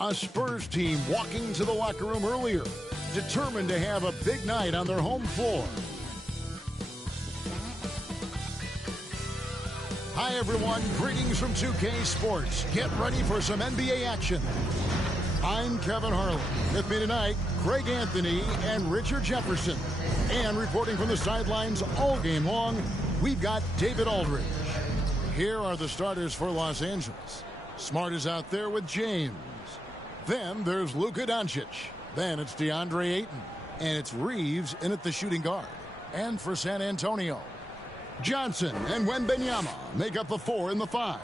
A Spurs team walking to the locker room earlier, determined to have a big night on their home floor. Hi everyone, greetings from 2K Sports. Get ready for some NBA action. I'm Kevin Harlan. With me tonight, Craig Anthony and Richard Jefferson. And reporting from the sidelines all game long, we've got David Aldridge. Here are the starters for Los Angeles. Smart is out there with James. Then there's Luka Doncic. Then it's DeAndre Ayton. And it's Reeves in at the shooting guard. And for San Antonio, Johnson and Wembanyama make up the 4 and the 5.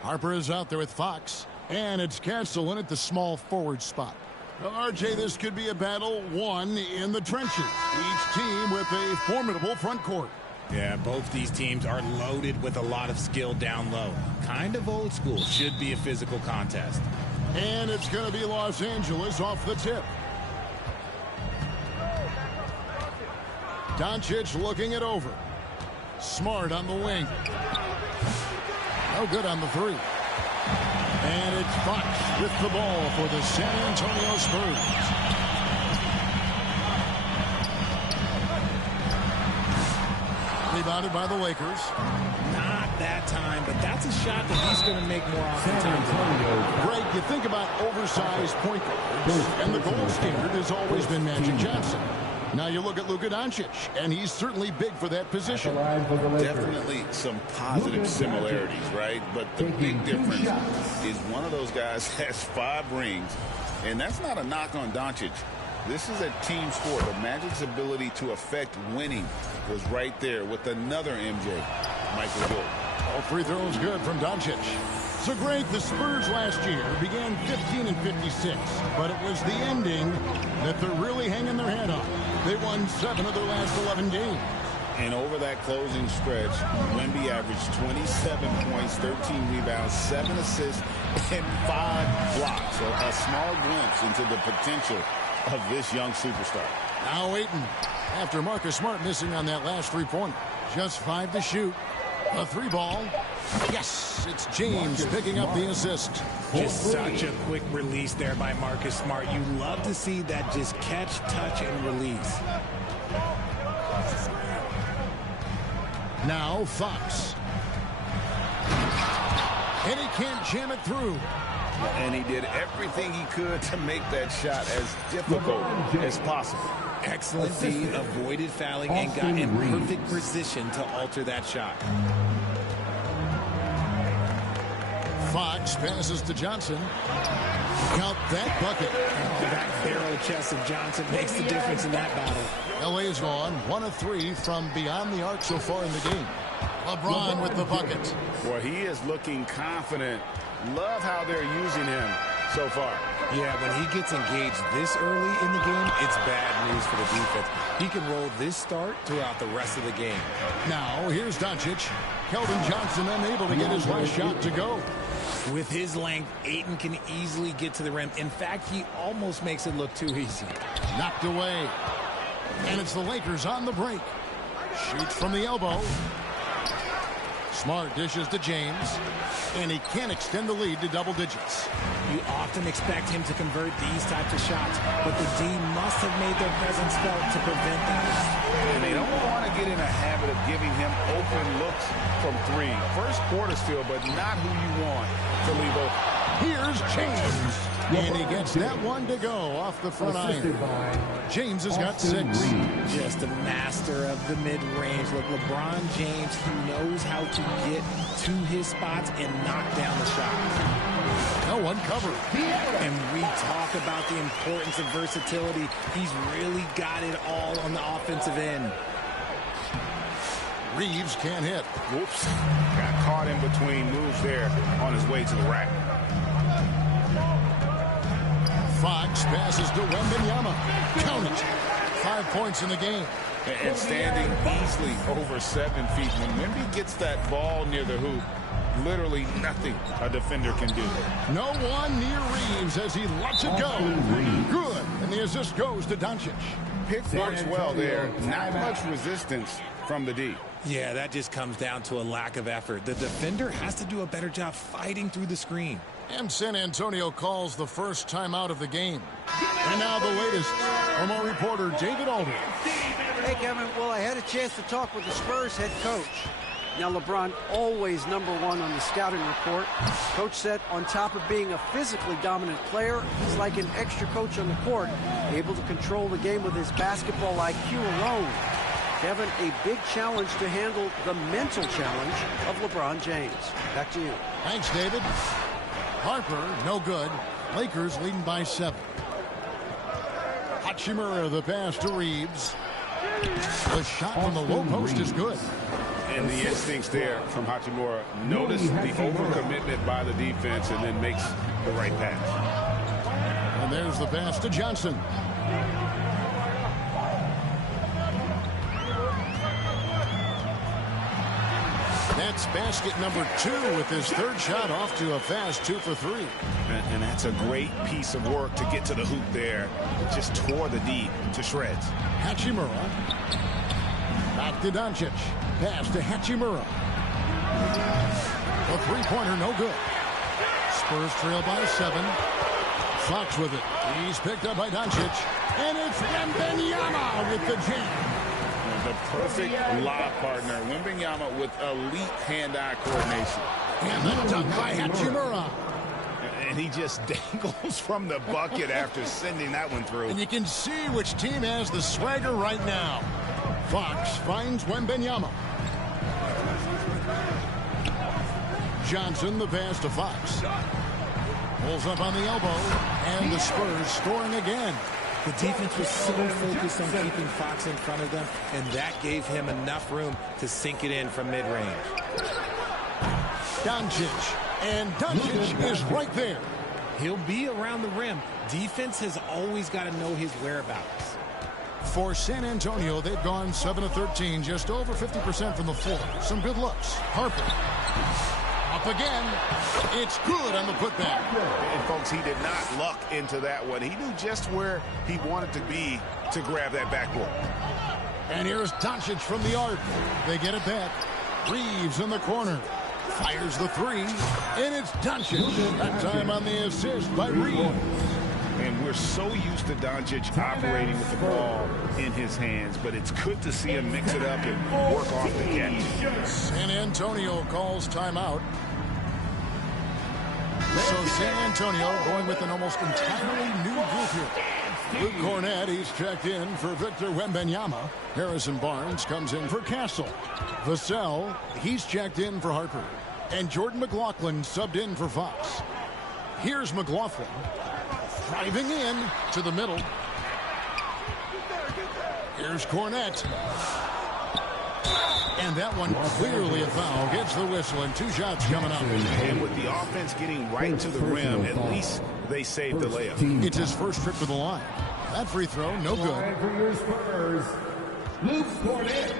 Harper is out there with Fox. And it's Castle in at the small forward spot. Well, RJ, this could be a battle won in the trenches. Each team with a formidable front court. Yeah, both these teams are loaded with a lot of skill down low. Kind of old school. Should be a physical contest. And it's going to be Los Angeles off the tip. Doncic looking it over. Smart on the wing. No good on the 3. And it's Fox with the ball for the San Antonio Spurs. Rebounded by the Lakers. Not that time, but that's a shot that he's going to make more often. Greg, you think about oversized point guards, and the gold standard has always been Magic Johnson. Now you look at Luka Doncic, and he's certainly big for that position. Definitely some positive similarities, right? But the big difference is one of those guys has 5 rings, and that's not a knock on Doncic. This is a team sport. The Magic's ability to affect winning was right there with another MJ, Michael Jordan. All free throws good from Doncic. So great, the Spurs last year began 15 and 56, but it was the ending that they're really hanging their head on. They won 7 of their last 11 games. And over that closing stretch, Wemby averaged 27 points, 13 rebounds, 7 assists, and 5 blocks. So a small glimpse into the potential of this young superstar. Now Ayton, after Marcus Smart missing on that last 3-pointer. Just 5 to shoot. A 3-ball. Yes, it's James picking up the assist. Just such a quick release there by Marcus Smart. You love to see that just catch, touch, and release. Now Fox. And he can't jam it through. And he did everything he could to make that shot as difficult as possible. Excellent D, avoided fouling, and got in perfect position to alter that shot. Fox passes to Johnson. Count that bucket. Oh, that barrel chest of Johnson makes the difference in that battle. LA's gone 1 of 3 from beyond the arc so far in the game. LeBron with the bucket. Well, he is looking confident. Love how they're using him so far. Yeah, when he gets engaged this early in the game, it's bad news for the defense. He can roll this start throughout the rest of the game. Now, here's Doncic. Keldon Johnson unable to get his last shot to go. With his length, Ayton can easily get to the rim. In fact, he almost makes it look too easy. Knocked away. And it's the Lakers on the break. Shoots from the elbow. Smart dishes to James. And he can't extend the lead to double digits. You often expect him to convert these types of shots, but the D must have made their presence felt to prevent that. And they don't want to get in a habit of giving him open looks from 3. First quarter still, but not who you want to leave open. Here's James. And he gets that one to go off the front iron. James has got 6. Just a master of the mid-range. Look, LeBron James, he knows how to get to his spots and knock down the shot. No one covered. And we talk about the importance of versatility. He's really got it all on the offensive end. Reeves can't hit. Whoops. Got caught in between moves there on his way to the rack. Fox passes to Wembanyama. Count it. 5 points in the game. And standing easily over 7 feet. When Wemby gets that ball near the hoop, literally nothing a defender can do. No one near Reeves as he lets it go. Good. And the assist goes to Doncic. Pick works well there. Not much resistance from the D. Yeah, that just comes down to a lack of effort. The defender has to do a better job fighting through the screen. And San Antonio calls the first timeout of the game. And now the latest from our reporter, David Alder. Hey, Kevin. Well, I had a chance to talk with the Spurs head coach. Now, LeBron always #1 on the scouting report. Coach said on top of being a physically dominant player, he's like an extra coach on the court, able to control the game with his basketball IQ alone. Kevin, a big challenge to handle the mental challenge of LeBron James. Back to you. Thanks, David. Harper, no good. Lakers leading by 7. Hachimura, the pass to Reeves. The shot from the low post is good. And the instincts there from Hachimura. Notice the overcommitment by the defense and then makes the right pass. And there's the pass to Johnson. That's basket number 2 with his third shot off to a fast 2 for 3. And that's a great piece of work to get to the hoop there. Just tore the D to shreds. Hachimura. Back to Doncic. Pass to Hachimura. The three-pointer, no good. Spurs trail by 7. Fox with it. He's picked up by Doncic. And it's Wembanyama with the jam. The perfect lob partner. Wembanyama with elite hand-eye coordination. And the dunk by Hachimura. And he just dangles from the bucket after sending that one through. And you can see which team has the swagger right now. Fox finds Wembanyama. Johnson, the pass to Fox. Pulls up on the elbow. And the Spurs scoring again. The defense was so focused on keeping Fox in front of them, and that gave him enough room to sink it in from mid-range. Doncic. And Doncic is right there. He'll be around the rim. Defense has always got to know his whereabouts. For San Antonio, they've gone 7 of 13, just over 50% from the floor. Some good looks. Harper. Up again. It's good on the putback. And folks, he did not luck into that one. He knew just where he wanted to be to grab that backboard. And here's Doncic from the arc. They get it back. Reeves in the corner. Fires the 3. And it's Doncic. That time on the assist by Reeves. And we're so used to Doncic operating with the ball in his hands, but it's good to see him mix it up and work off the catch. San Antonio calls timeout. So San Antonio going with an almost entirely new group here. Luke Cornett, he's checked in for Victor Wembanyama. Harrison Barnes comes in for Castle. Vassell, he's checked in for Harper. And Jordan McLaughlin subbed in for Fox. Here's McLaughlin. Driving in to the middle. Here's Cornett. And that one clearly a foul. Gets the whistle and 2 shots coming up. And with the offense getting right to the rim, at least they saved the layup. It's his first trip to the line. That free throw, no good. For your Spurs, Luke Cornett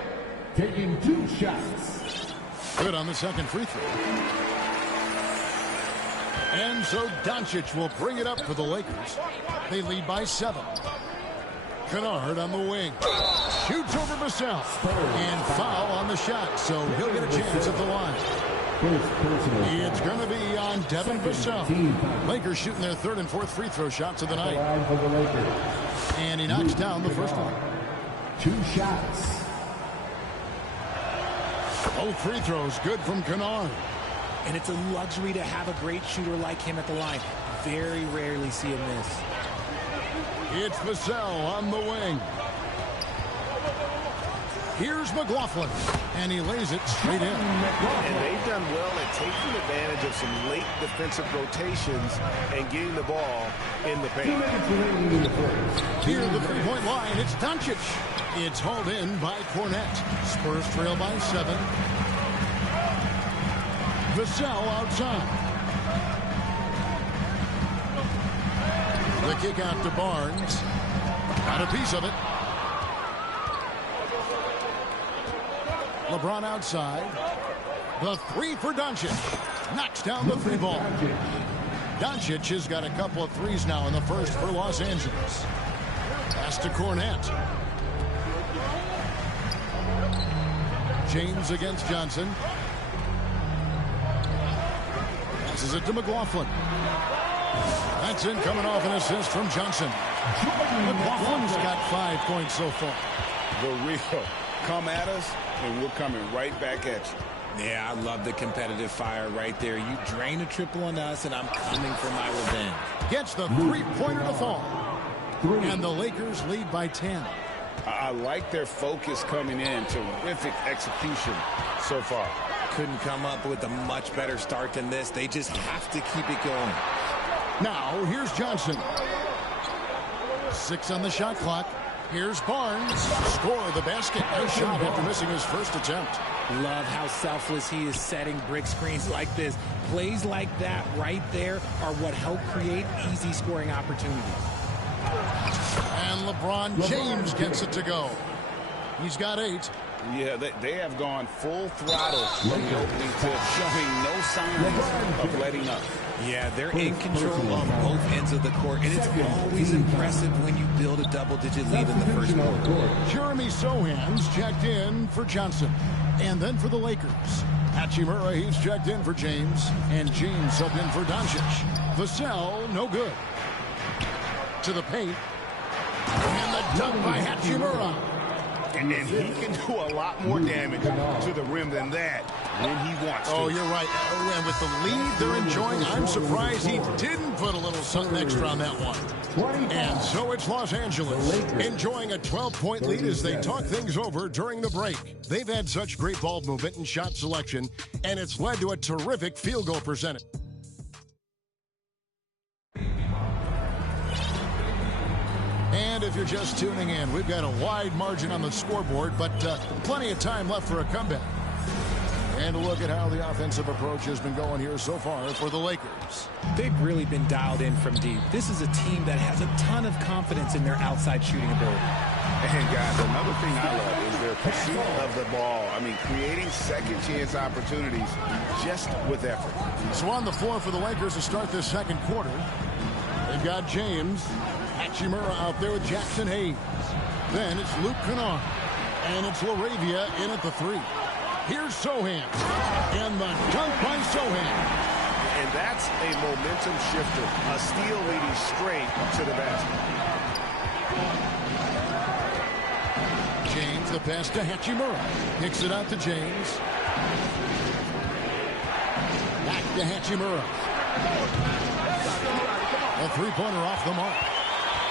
taking 2 shots. Good on the second free throw. And so Doncic will bring it up for the Lakers. They lead by 7. Kennard on the wing. Shoots over Vassell. And foul on the shot, so he'll get a chance at the line. It's going to be on Devin Vassell. Lakers shooting their 3rd and 4th free throw shots of the night. And he knocks down the first one. 2 shots. Both free throws good from Kennard. And it's a luxury to have a great shooter like him at the line. Very rarely see him miss. It's Vassell on the wing. Here's McLaughlin. And he lays it straight in. And they've done well at taking advantage of some late defensive rotations and getting the ball in the paint. Here at the three-point line, it's Doncic. It's hauled in by Cornett. Spurs trail by 7. Vassell outside. The kick out to Barnes. Got a piece of it. LeBron outside. The 3 for Doncic. Knocks down the 3 ball. Doncic has got a couple of 3s now in the first for Los Angeles. Pass to Cornett. James against Johnson. Passes it to McLaughlin. That's in, coming off an assist from Johnson. McLaughlin's got 5 points so far. The real come at us, and we're coming right back at you. Yeah, I love the competitive fire right there. You drain a triple on us, and I'm coming for my revenge. Gets the three-pointer to fall. And the Lakers lead by 10. I like their focus coming in. Terrific execution so far. Couldn't come up with a much better start than this. They just have to keep it going. Now, here's Johnson. 6 on the shot clock. Here's Barnes. Score the basket. Nice shot after missing his first attempt. Love how selfless he is setting brick screens like this. Plays like that right there are what help create easy scoring opportunities. And LeBron James gets it to go. He's got 8. Yeah, they have gone full throttle from the opening tip, showing no signs of letting up. Yeah, they're in control on both ends of the court, and it's always impressive when you build a double-digit lead in the first quarter. Jeremy Sohan's checked in for Johnson. And then for the Lakers, Hachimura, he's checked in for James. And James subbed in for Doncic. Vassell, no good. To the paint. And the dunk by Hachimura. And he can do a lot more damage to the rim than that when he wants to. Oh, you're right. And with the lead they're enjoying, I'm surprised he didn't put a little something extra on that one. And so it's Los Angeles enjoying a 12-point lead as they talk things over during the break. They've had such great ball movement and shot selection, and it's led to a terrific field goal percentage. And if you're just tuning in, we've got a wide margin on the scoreboard, but plenty of time left for a comeback. And a look at how the offensive approach has been going here so far for the Lakers. They've really been dialed in from deep. This is a team that has a ton of confidence in their outside shooting ability. And guys, another thing I love is their pursuit of the ball. I mean, creating second chance opportunities just with effort. So on the floor for the Lakers to start this second quarter, they've got James, Hachimura out there with Jackson Hayes. Then it's Luke Kennard. And it's LaRavia in at the 3. Here's Sohan. And the dunk by Sohan. And that's a momentum shifter. A steal leading straight to the basket. James, the pass to Hachimura. Kicks it out to James. Back to Hachimura. A three-pointer off the mark.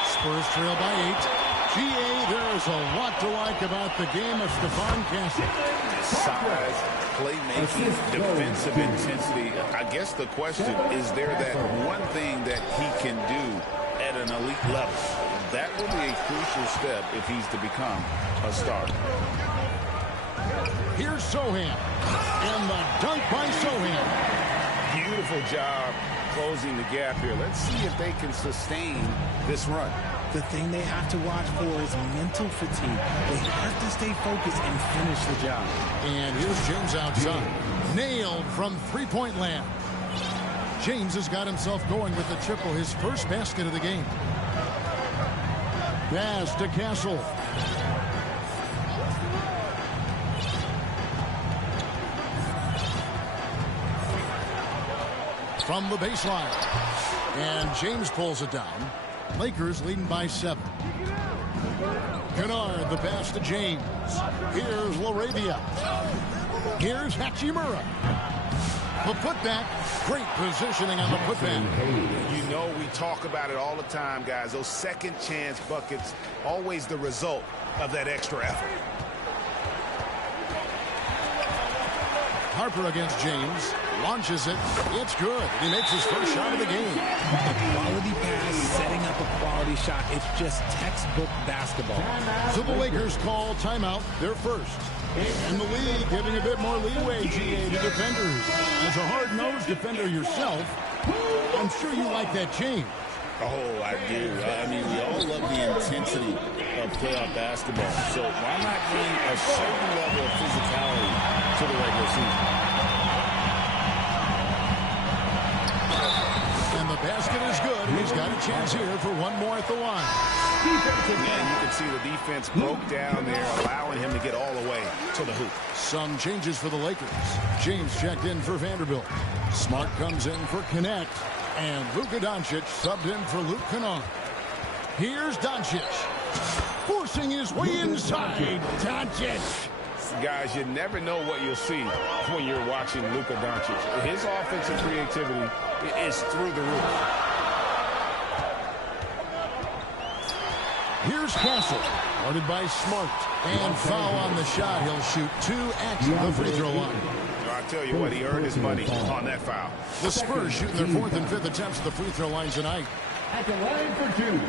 Spurs trail by 8. GA, there's a lot to like about the game of Stephon Castle. Size, playmaking, defensive intensity. I guess the question, is there that one thing that he can do at an elite level? That will be a crucial step if he's to become a starter. Here's Sohan. And the dunk by Sohan. Beautiful job closing the gap here. Let's see if they can sustain this run. The thing they have to watch for is mental fatigue. They have to stay focused and finish the job. And here's James outside. Nailed from three-point land. James has got himself going with the triple, his first basket of the game. Pass to Castle. From the baseline. And James pulls it down. Lakers leading by 7. Kennard, the pass to James. Here's LaRavia. Here's Hachimura. The putback. Great positioning on the putback. You know, we talk about it all the time, guys. Those second chance buckets, always the result of that extra effort. Harper against James. Launches it. It's good. He makes his first shot of the game. A quality pass, setting up a quality shot. It's just textbook basketball. So the Lakers call timeout, their first. And the league giving a bit more leeway, GA, to defenders. As a hard-nosed defender yourself, I'm sure you like that change. Oh, I do. I mean, we all love the intensity of playoff basketball. So why not bring a certain level of physicality to the regular season? And the basket is good. He's got a chance here for one more at the line. And you can see the defense broke down there, allowing him to get all the way to the hoop. Some changes for the Lakers. James checked in for Vanderbilt. Smart comes in for Connect. And Luka Doncic subbed in for Luke Kennard. Here's Doncic. Forcing his way inside. Doncic. Guys, you never know what you'll see when you're watching Luka Doncic. His offensive creativity is through the roof. Here's Castle, guarded by Smart. And foul on the shot. He'll shoot 2 at the free throw line. I'll tell you what, he earned his money on that foul. The Spurs shooting their 4th and 5th attempts at the free throw line tonight. At the line for 2,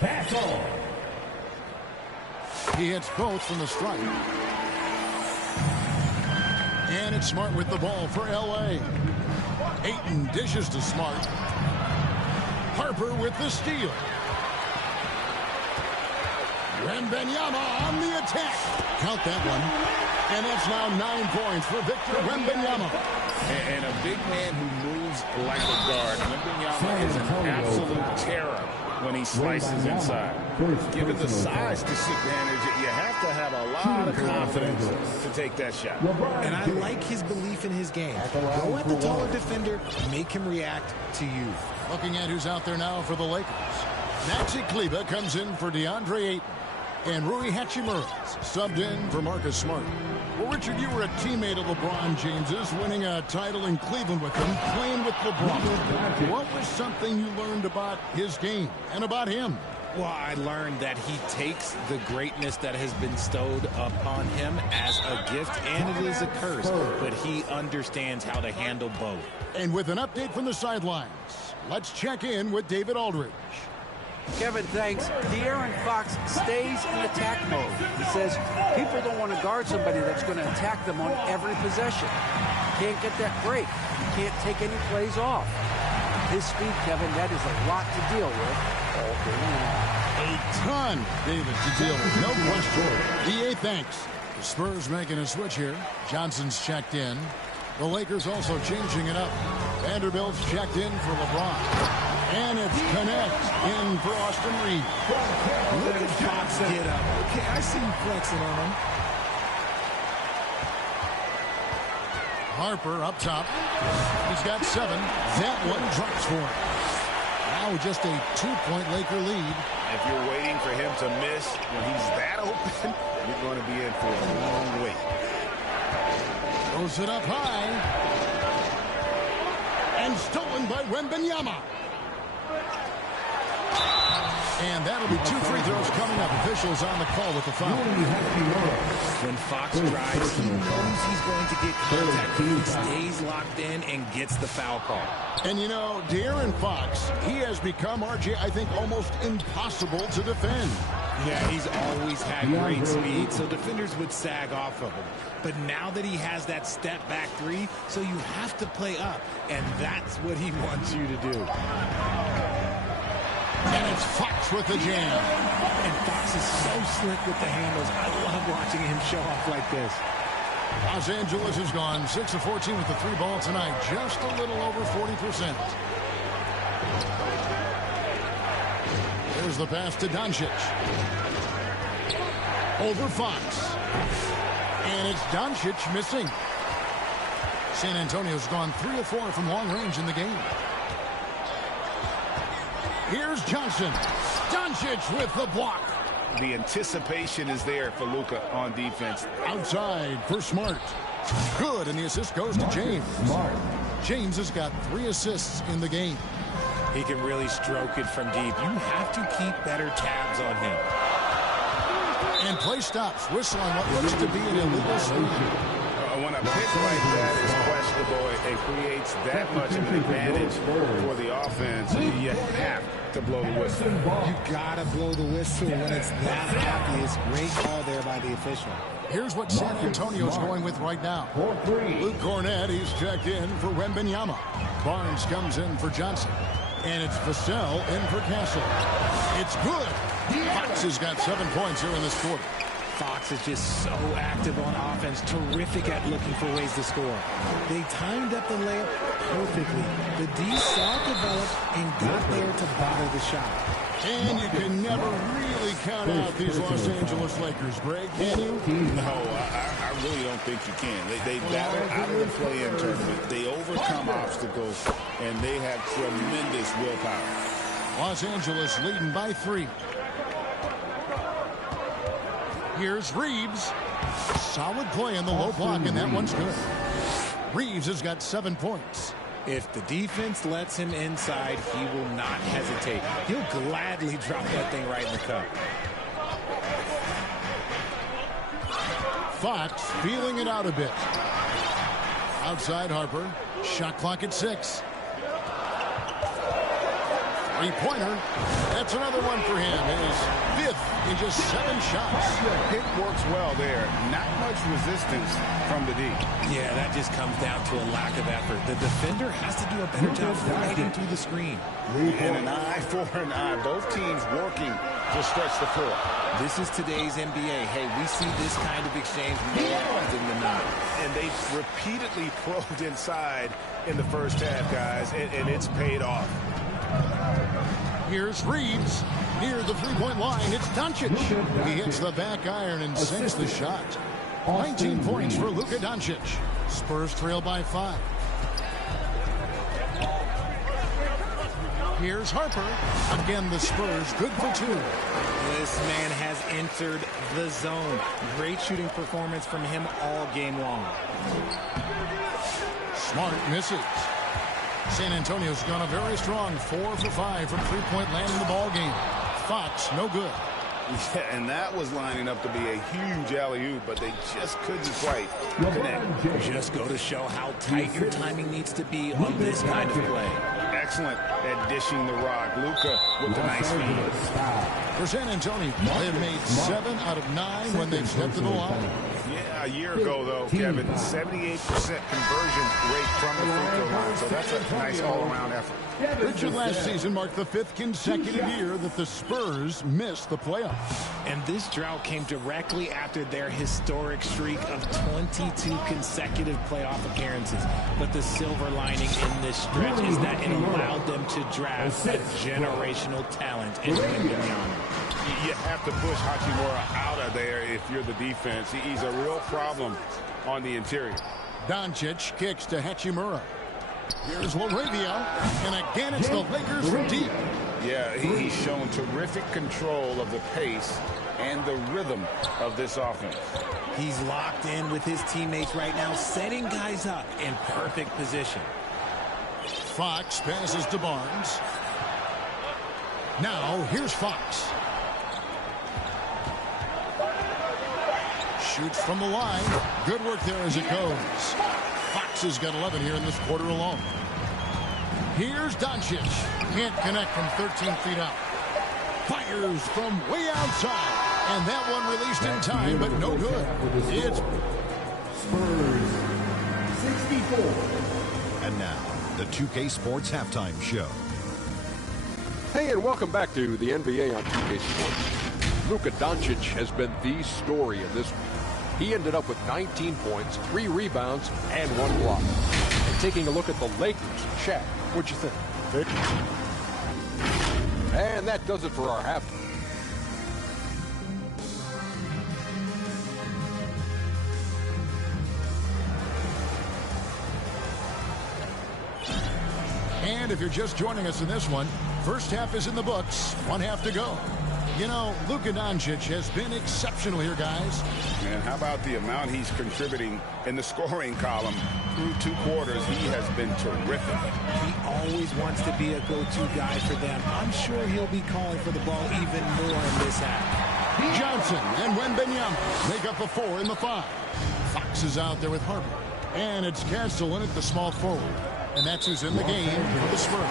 Castle. He hits both from the stripe. And it's Smart with the ball for L.A. Ayton dishes to Smart. Harper with the steal. Wembanyama on the attack. Count that one. And that's now 9 points for Victor Wembanyama. And a big man who moves like a guard. Wembanyama is an absolute terror when he slices inside. Given the size disadvantage, you have to have a lot of confidence to take that shot. And I like his belief in his game. Go at the taller defender, make him react to you. Looking at who's out there now for the Lakers. Maxi Kleber comes in for DeAndre Ayton. And Rui Hachimura subbed in for Marcus Smart. Well, Richard, you were a teammate of LeBron James's, winning a title in Cleveland with him, playing with LeBron. What was something you learned about his game and about him? Well, I learned that he takes the greatness that has been bestowed upon him as a gift, and it is a curse, but he understands how to handle both. And with an update from the sidelines, let's check in with David Aldridge. Kevin, thanks. De'Aaron Fox stays in attack mode. He says people don't want to guard somebody that's going to attack them on every possession. You can't get that break. You can't take any plays off. His speed, Kevin, that is a lot to deal with all day long. A ton, David, to deal with. No question. DA, thanks. The Spurs making a switch here. Johnson's checked in. The Lakers also changing it up. Vanderbilt's checked in for LeBron. And it's Connect in for Austin Reed. Look at Fox get up. Okay, I see you flexing on him. Harper up top. He's got 7. That one drops for him. Now just a 2-point Laker lead. If you're waiting for him to miss when he's that open, you're going to be in for a long wait. Throws it up high. And stolen by Wembanyama. And that'll be 2 free throws coming up. Officials on the call with the foul. When Fox drives, he knows he's going to get contact. He stays locked in and gets the foul call. And you know, De'Aaron Fox, he has become, RJ, I think, almost impossible to defend. Yeah, he's always had great speed, so defenders would sag off of him. But now that he has that step-back 3, so you have to play up, and that's what he wants you to do. And it's Fox with the jam. And Fox is so slick with the handles. I love watching him show off like this. Los Angeles has gone 6 of 14 with the 3 ball tonight. Just a little over 40%. There's the pass to Doncic. Over Fox. And it's Doncic missing. San Antonio's gone 3 of 4 from long range in the game. Here's Johnson. Doncic with the block. The anticipation is there for Luka on defense. Outside for Smart. Good, and the assist goes to James. James has got 3 assists in the game. He can really stroke it from deep. You have to keep better tabs on him. And play stops. Whistle on what looks to be an illegal swing. When a pick like that is questionable, it creates that much of an advantage for the offense. You have to blow the whistle. You gotta blow the whistle when it's that obvious. Great call there by the official. Here's what San Antonio's going with right now. Luke Cornett, he's checked in for Wembanyama. Barnes comes in for Johnson. And it's Vassell in for Castle. It's good. Fox has got 7 points here in this quarter. Fox is just so active on offense. defense terrific at looking for ways to score. They timed up the layup perfectly. The D saw it develop and got there to bottle the shot. And you can never really count out these Los Angeles Lakers, Greg, can you? No, I really don't think you can. They battle out of the play-in tournament. They overcome obstacles, and they have tremendous willpower. Los Angeles leading by 3. Here's Reeves. Solid play in the low block, and that one's good. Reeves has got 7 points. If the defense lets him inside, he will not hesitate. He'll gladly drop that thing right in the cup. Fox feeling it out a bit. Outside Harper. Shot clock at 6. Three-pointer. That's another one for him. His 5th in just 7 shots. It works well there. Not much resistance from the D. Yeah, that just comes down to a lack of effort. The defender has to do a better job fighting through the screen. And an eye for an eye. Both teams working to stretch the floor. This is today's NBA. Hey, we see this kind of exchange more often than not. And they repeatedly probed inside in the first half, guys, and it's paid off. Here's Reeves. Near the three-point line, it's Doncic. He hits the back iron and sinks the shot. 19 points for Luka Doncic. Spurs trail by 5. Here's Harper. Again, the Spurs good for 2. This man has entered the zone. Great shooting performance from him all game long. Smart misses. San Antonio's gone a very strong 4 for 5 from three-point land in the ball game. Fox, no good. Yeah, and that was lining up to be a huge alley-oop, but they just couldn't quite connect. Just go to show how tight your timing needs to be on this kind of play. Excellent at dishing the rock. Luka with a nice feed. For San Antonio, they've made 7 out of 9 when they've stepped to the line. Yeah, a year ago, though, Kevin, 78% conversion rate from the free throw line. So that's a nice all-around effort. Richard, last season marked the 5th consecutive year that the Spurs missed the playoffs. And this drought came directly after their historic streak of 22 consecutive playoff appearances. But the silver lining in this stretch is that it allowed them to draft a generational talent in Wembanyama. You have to push Hachimura out of there if you're the defense. He's a real problem on the interior. Doncic kicks to Hachimura. Here's Laravia, and again it's the Lakers from deep. Yeah, he's shown terrific control of the pace and the rhythm of this offense. He's locked in with his teammates right now, setting guys up in perfect position. Fox passes to Barnes. Now here's Fox. Shoots from the line. Good work there as it goes. Fox has got 11 here in this quarter alone. Here's Doncic. Can't connect from 13 feet out. Fires from way outside. And that one released in time, but no good. It's Spurs 64. And now, the 2K Sports Halftime Show. Hey, and welcome back to the NBA on 2K Sports. Luka Doncic has been the story in this one. He ended up with 19 points, 3 rebounds, and 1 block. And taking a look at the Lakers, Shaq, what'd you think? And that does it for our half. And if you're just joining us in this one, first half is in the books, 1 half to go. You know, Luka Doncic has been exceptional here, guys. And how about the amount he's contributing in the scoring column through 2 quarters? He has been terrific. He always wants to be a go-to guy for them. I'm sure he'll be calling for the ball even more in this half. Johnson and Wembanyama make up the 4 and the 5. Fox is out there with Harper. And it's Castle in at the small forward. And that's who's in the game for the Spurs.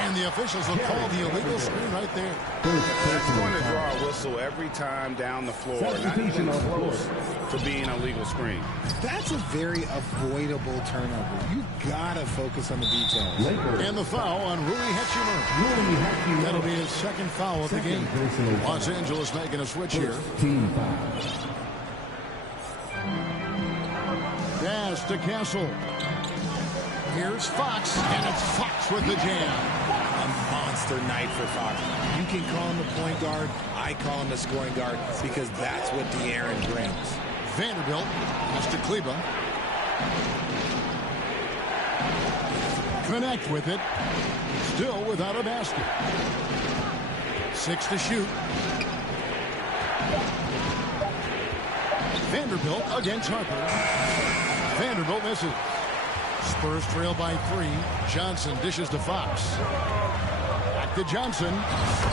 And the officials will call the illegal screen right there. That's going to draw a whistle every time down the floor. Not even close to being a legal screen. That's a very avoidable turnover. You gotta focus on the details. And the foul on Rui Hachimura. That'll be his 2nd foul of the game. Los Angeles making a switch here. Team foul. Pass to Castle. Here's Fox, and it's Fox with the jam. A monster night for Fox. You can call him a point guard. I call him a scoring guard because that's what De'Aaron brings. Vanderbilt has to Kleba. Connect with it. Still without a basket. 6 to shoot. Vanderbilt against Harper. Vanderbilt misses. Spurs trail by 3. Johnson dishes to Fox. Back to Johnson.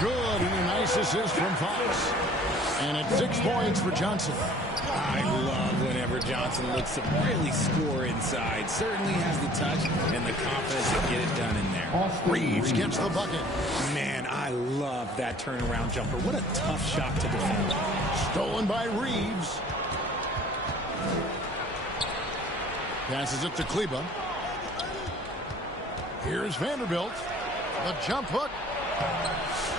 Good, and a nice assist from Fox. And it's 6 points for Johnson. I love whenever Johnson looks to really score inside. Certainly has the touch and the confidence to get it done in there. Reeves gets the bucket. Man, I love that turnaround jumper. What a tough shot to defend. Stolen by Reeves. Passes it to Kleba. Here's Vanderbilt. The jump hook.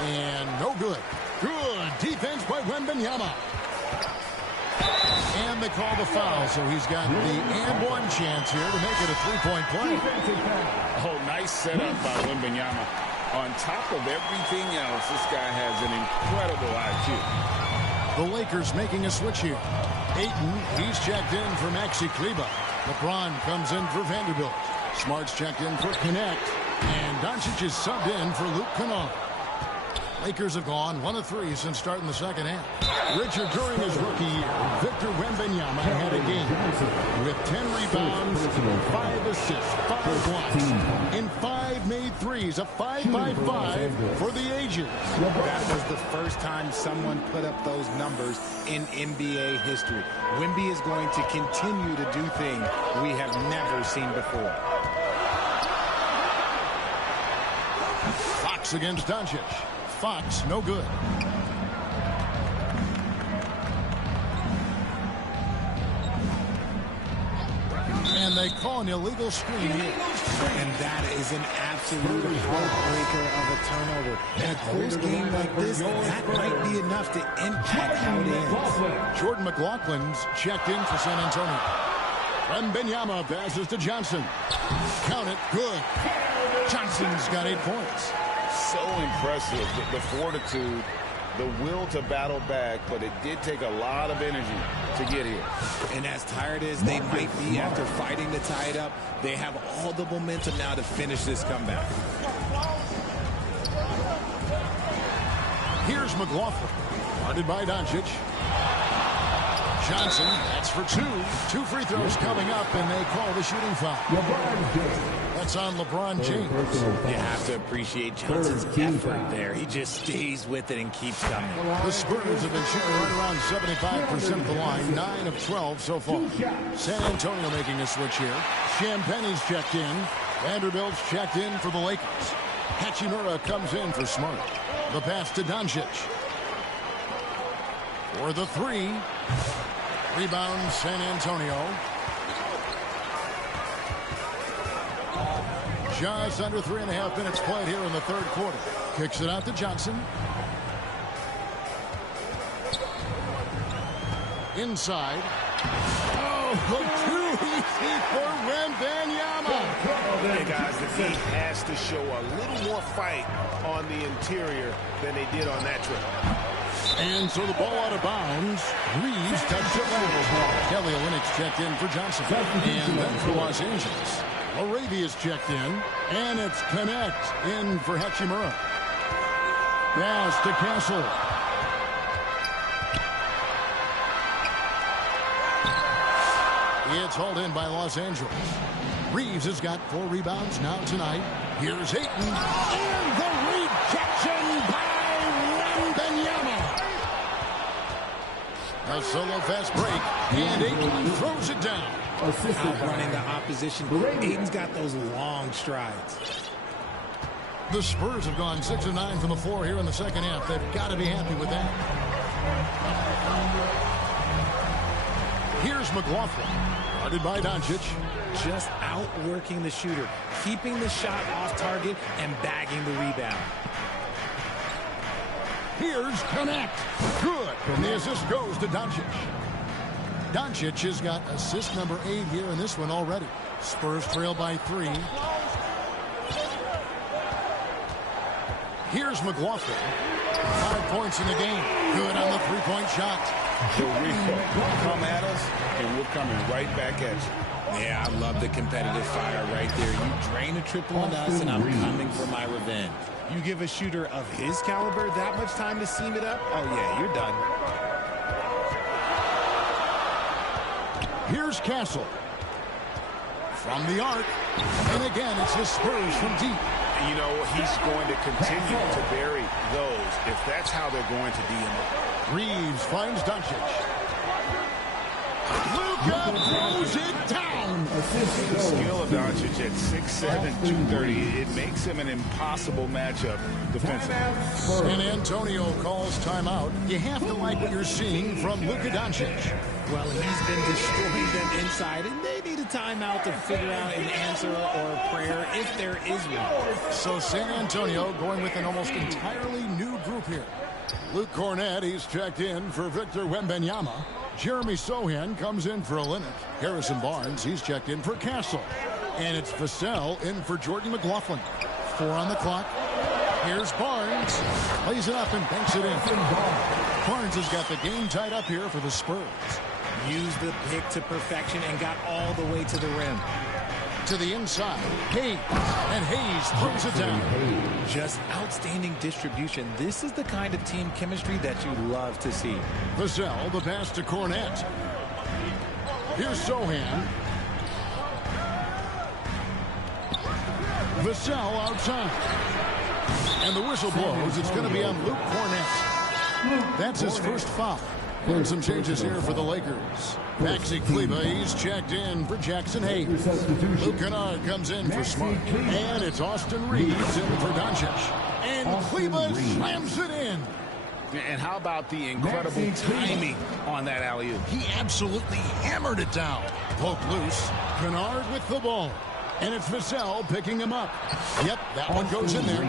And no good. Good defense by Wembanyama. And they call the foul, so he's got the and one chance here to make it a 3-point play. Oh, nice setup by Wembanyama. On top of everything else, this guy has an incredible IQ. The Lakers making a switch here. Ayton, he's checked in for Maxi Kleba. LeBron comes in for Vanderbilt. Smart's checked in for Connect. And Doncic is subbed in for Luke Kennard. Lakers have gone 1 of 3 since starting the second half. Richard, during his rookie year, Victor Wembanyama had a game with 10 rebounds, 5 assists, 5 blocks, and 5 made threes, a 5-by-5 for the ages. That was the first time someone put up those numbers in NBA history. Wemby is going to continue to do things we have never seen before. Fox against Doncic. Fox, no good. And they call an illegal screen here. And that is an absolute heartbreaker of a turnover. In a close game like this, that might be enough to impact how it ends. Jordan McLaughlin's checked in for San Antonio. Wembanyama passes to Johnson. Count it, good. Johnson's got 8 points. So impressive, the fortitude, the will to battle back, but it did take a lot of energy to get here. And as tired as they might be after fighting to tie it up, they have all the momentum now to finish this comeback. Here's McLaughlin, guarded by Doncic. Johnson, that's for 2. 2 free throws coming up, and they call the shooting foul. That's on LeBron James. You have to appreciate Johnson's effort there. He just stays with it and keeps coming. The Spurs have been shooting right around 75% of the line, 9 of 12 so far. San Antonio making a switch here. Champagne's checked in. Vanderbilt's checked in for the Lakers. Hachimura comes in for Smart. The pass to Doncic. For the 3. Rebound, San Antonio. Just under 3.5 minutes played here in the third quarter. Kicks it out to Johnson. Inside. Oh, too easy for Wembanyama. Hey, guys, the Heat has to show a little more fight on the interior than they did on that trip. And so the ball out of bounds. Reeves touched it last. Kelly Olynyk's checked in for Johnson. And then for Los Angeles. Arabia's checked in. And it's Connect in for Hachimura. Pass to Castle. It's hauled in by Los Angeles. Reeves has got 4 rebounds now tonight. Here's Ayton. And the rejection by Wembanyama. A solo fast break, and Ayton throws it down. Outrunning the opposition. Ayton's got those long strides. The Spurs have gone 6 of 9 from the floor here in the second half. They've got to be happy with that. Here's McLaughlin, guarded by Doncic. Just outworking the shooter, keeping the shot off target and bagging the rebound. Here's Connect. Good. And the assist goes to Doncic. Doncic has got assist number 8 here in this one already. Spurs trail by 3. Here's McLaughlin. 5 points in the game. Good on the three-point shot. Come at us, and we're coming right back at you. Yeah, I love the competitive fire right there. You drain a triple on us, and I'm coming for my revenge. You give a shooter of his caliber that much time to seam it up, oh, yeah, you're done. Here's Castle. From the arc. And again, it's the Spurs from deep. You know, he's going to continue to bury those if that's how they're going to DM it. Reeves finds Doncic. Luka throws it down. The skill of Doncic at 6'7", 230, it makes him an impossible matchup defensively. San Antonio calls timeout. You have to like what you're seeing from Luka Doncic. Well, he's been destroying them inside, and they need a timeout to figure out an answer or a prayer if there is one. So San Antonio going with an almost entirely new group here. Luke Cornett, he's checked in for Victor Wembanyama. Jeremy Sohan comes in for Olynyk. Harrison Barnes, he's checked in for Castle. And it's Vassell in for Jordan McLaughlin. 4 on the clock. Here's Barnes. Lays it up and banks it in. Barnes has got the game tied up here for the Spurs. Used the pick to perfection and got all the way to the rim. To the inside, Hayes, and Hayes throws it down. Just outstanding distribution. This is the kind of team chemistry that you love to see. Vassell, the pass to Cornett. Here's Sohan. Vassell outside. And the whistle blows. It's going to be on Luke Cornett. That's his first foul. And some changes here for the Lakers. Maxi Kleba, he's checked in for Jackson Hayes. Luke Kennard comes in for Smart. And it's Austin Reeves in for Doncic. And Kleba slams it in. And how about the incredible timing on that alley-oop? He absolutely hammered it down. Poke loose. Kennard with the ball. And it's Vassell picking him up. Yep, that one goes in there.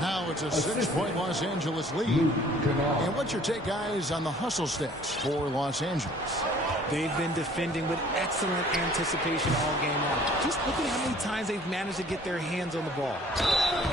Now it's a 6-point Los Angeles lead. And what's your take, guys, on the hustle stats for Los Angeles? They've been defending with excellent anticipation all game long. Just look at how many times they've managed to get their hands on the ball.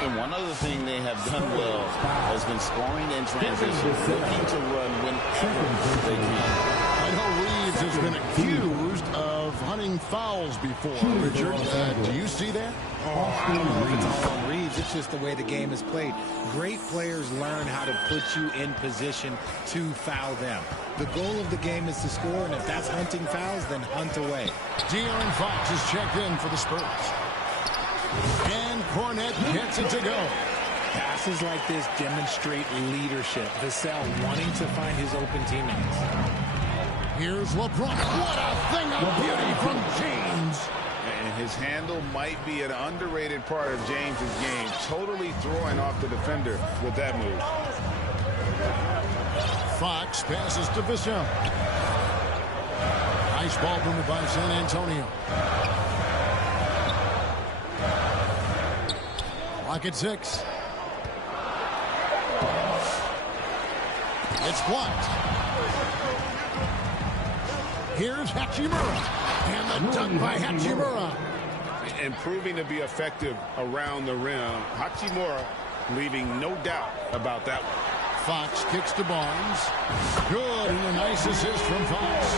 And one other thing they have done well has been scoring in transition, looking to run whenever they can. I know Reeves has been accused of hunting fouls before. Richard, do you see that? Oh, I don't know if it's all on Reeves. It's just the way the game is played. Great players learn how to put you in position to foul them. The goal of the game is to score, and if that's hunting fouls, then hunt away. De'Aaron Fox is checked in for the Spurs. And Cornett gets it to go. Passes like this demonstrate leadership. Vassell wanting to find his open teammates. Here's LeBron. What a thing of beauty from James. And his handle might be an underrated part of James's game. Totally throwing off the defender with that move. Fox passes to Vassell. Nice ball movement by San Antonio. Clock at 6. It's blocked. Here's Hachimura. And the dunk by Hachimura. And proving to be effective around the rim. Hachimura leaving no doubt about that one. Fox kicks to Barnes. Good, and a nice assist from Fox.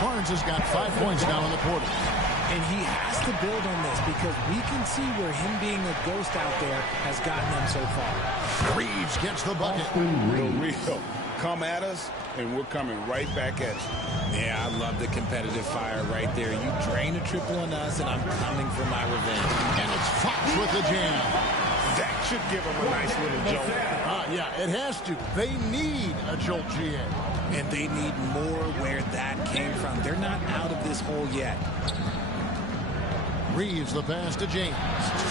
Barnes has got 5 points now in the quarter. And he has to build on this because we can see where him being a ghost out there has gotten them so far. Reeves gets the bucket. Real. Come at us, and we're coming right back at you. Yeah, I love the competitive fire right there. You drain a triple on us, and I'm coming for my revenge. And it's Fox with the jam. That should give them a nice little jolt. Yeah, it has to. They need a jolt GA. And they need more where that came from. They're not out of this hole yet. Reeves the pass to James.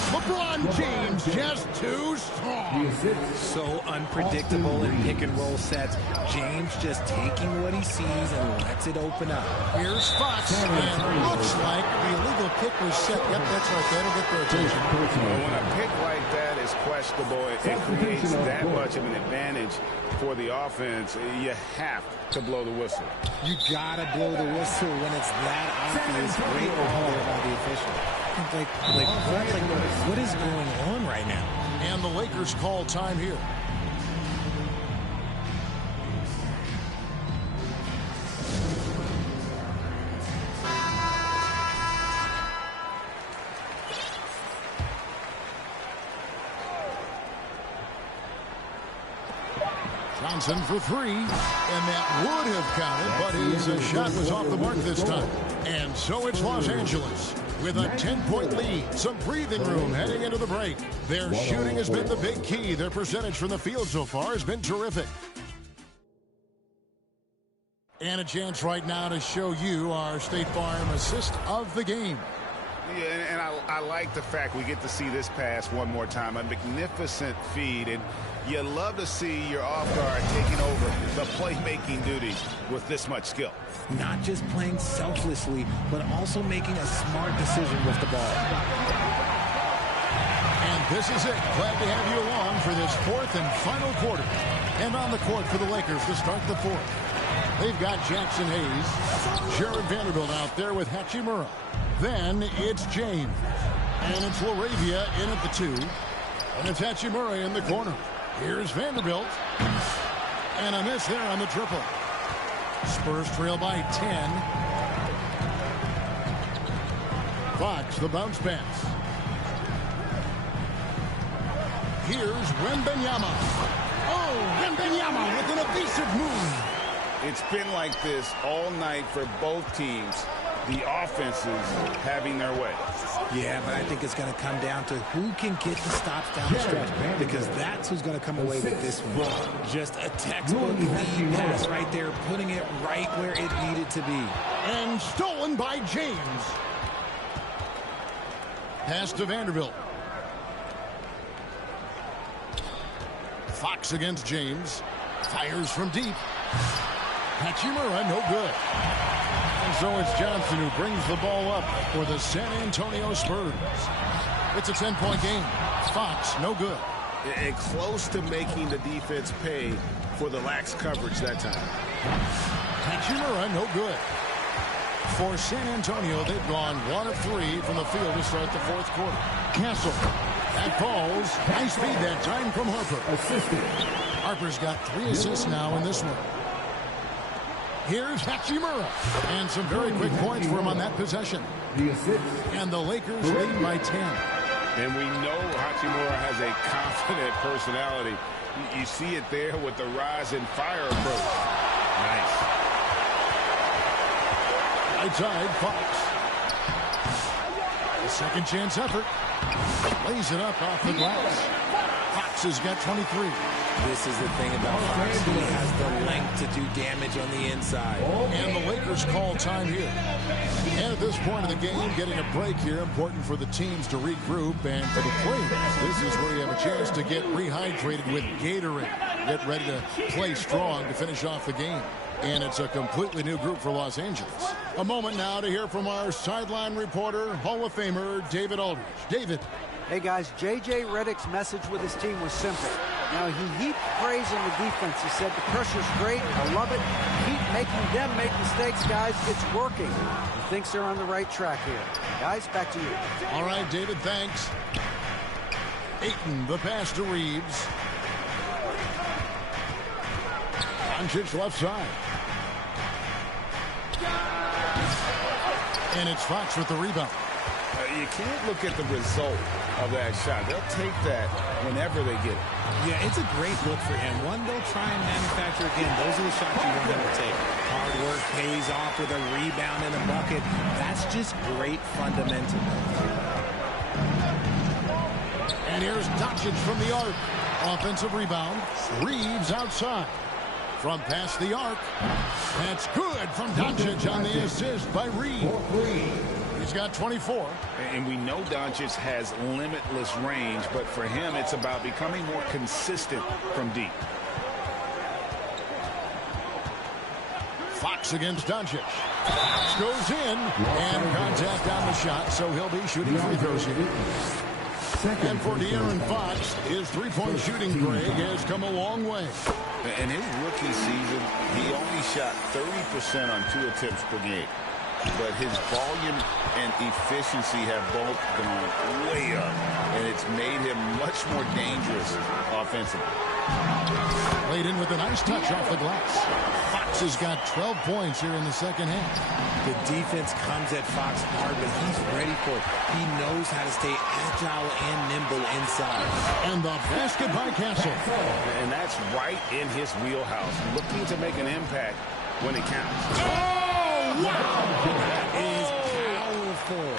LeBron James just too strong. So unpredictable in pick and roll sets. James just taking what he sees and lets it open up. Here's Fox, and looks like the illegal pick was set. Yep, that's right. That'll get their attention. Well, when a pick like that is questionable, it creates that much of an advantage for the offense. You have to blow the whistle. You got to blow the whistle when it's that obvious. Great call there by the official. What is going on right now? And the Lakers call time here. Johnson for three, and that would have counted, but his shot was off the mark this time. And so it's Los Angeles with a 10-point lead. Some breathing room heading into the break. Their shooting has been the big key. Their percentage from the field so far has been terrific. And a chance right now to show you our State Farm assist of the game. Yeah, and I like the fact we get to see this pass one more time. A magnificent feed, and you love to see your off guard taking over the playmaking duties with this much skill. Not just playing selflessly, but also making a smart decision with the ball. And this is it. Glad to have you along for this fourth and final quarter. And on the court for the Lakers to start the fourth. They've got Jackson Hayes, Jared Vanderbilt out there with Hachimura. Then it's James. And it's LaRavia in at the 2. And it's Hachimura in the corner. Here's Vanderbilt. And a miss there on the triple. Spurs trail by 10. Fox, the bounce pass. Here's Wembanyama. Oh, Wembanyama with an evasive move. It's been like this all night for both teams. The offenses having their way. Yeah, but I think it's going to come down to who can get the stops down the stretch, because that's who's going to come away with this one. Just a textbook lead pass right there, putting it right where it needed to be. And stolen by James. Pass to Vanderbilt. Fox against James. Fires from deep. Hachimura, no good. And so it's Johnson who brings the ball up for the San Antonio Spurs. It's a 10-point game. Fox, no good. And close to making the defense pay for the lax coverage that time. Hachimura, no good. For San Antonio, they've gone 1 of 3 from the field to start the fourth quarter. Castle. That falls. Nice feed that time from Harper. Assisted. Harper's got 3 assists now in this one. Here's Hachimura. And some very quick points for him on that possession. The assist. And the Lakers lead by 10. And we know Hachimura has a confident personality. You see it there with the rise and fire approach. Nice. Right side, Fox. A second chance effort. Lays it up off the glass. Fox has got 23. This is the thing about Fox. He has the length to do damage on the inside. And the Lakers call time here. And at this point of the game, getting a break here, important for the teams to regroup. And for the players, this is where you have a chance to get rehydrated with Gatorade. Get ready to play strong to finish off the game. And it's a completely new group for Los Angeles. A moment now to hear from our sideline reporter, Hall of Famer David Aldridge. David. Hey, guys, J.J. Redick's message with his team was simple. Now, he heaped praise on the defense. He said, the pressure's great. I love it. Keep making them make mistakes, guys. It's working. He thinks they're on the right track here. Guys, back to you. All right, David, thanks. Ayton, the pass to Reeves. Doncic left side. And it's Fox with the rebound. You can't look at the result of that shot. They'll take that whenever they get it. Yeah, it's a great look for him. One they'll try and manufacture again. Those are the shots you want him to take. Hard work pays off with a rebound and a bucket. That's just great fundamental. And here's Doncic from the arc. Offensive rebound. Reeves outside. From past the arc. That's good from Doncic on the assist by Reeves. He's got 24. And we know Doncic has limitless range, but for him, it's about becoming more consistent from deep. Fox against Doncic. Fox goes in, and contact down the shot, so he'll be shooting free throws here. And for De'Aaron Fox, his three-point shooting, Greg, has come a long way. In his rookie season, he only shot 30% on 2 attempts per game. But his volume and efficiency have both gone way up, and it's made him much more dangerous offensively. Laid in with a nice touch off the glass. Fox has got 12 points here in the second half. The defense comes at Fox hard, but he's ready for it. He knows how to stay agile and nimble inside. And the basket by Castle. And that's right in his wheelhouse. Looking to make an impact when it counts. Oh, wow! That is powerful.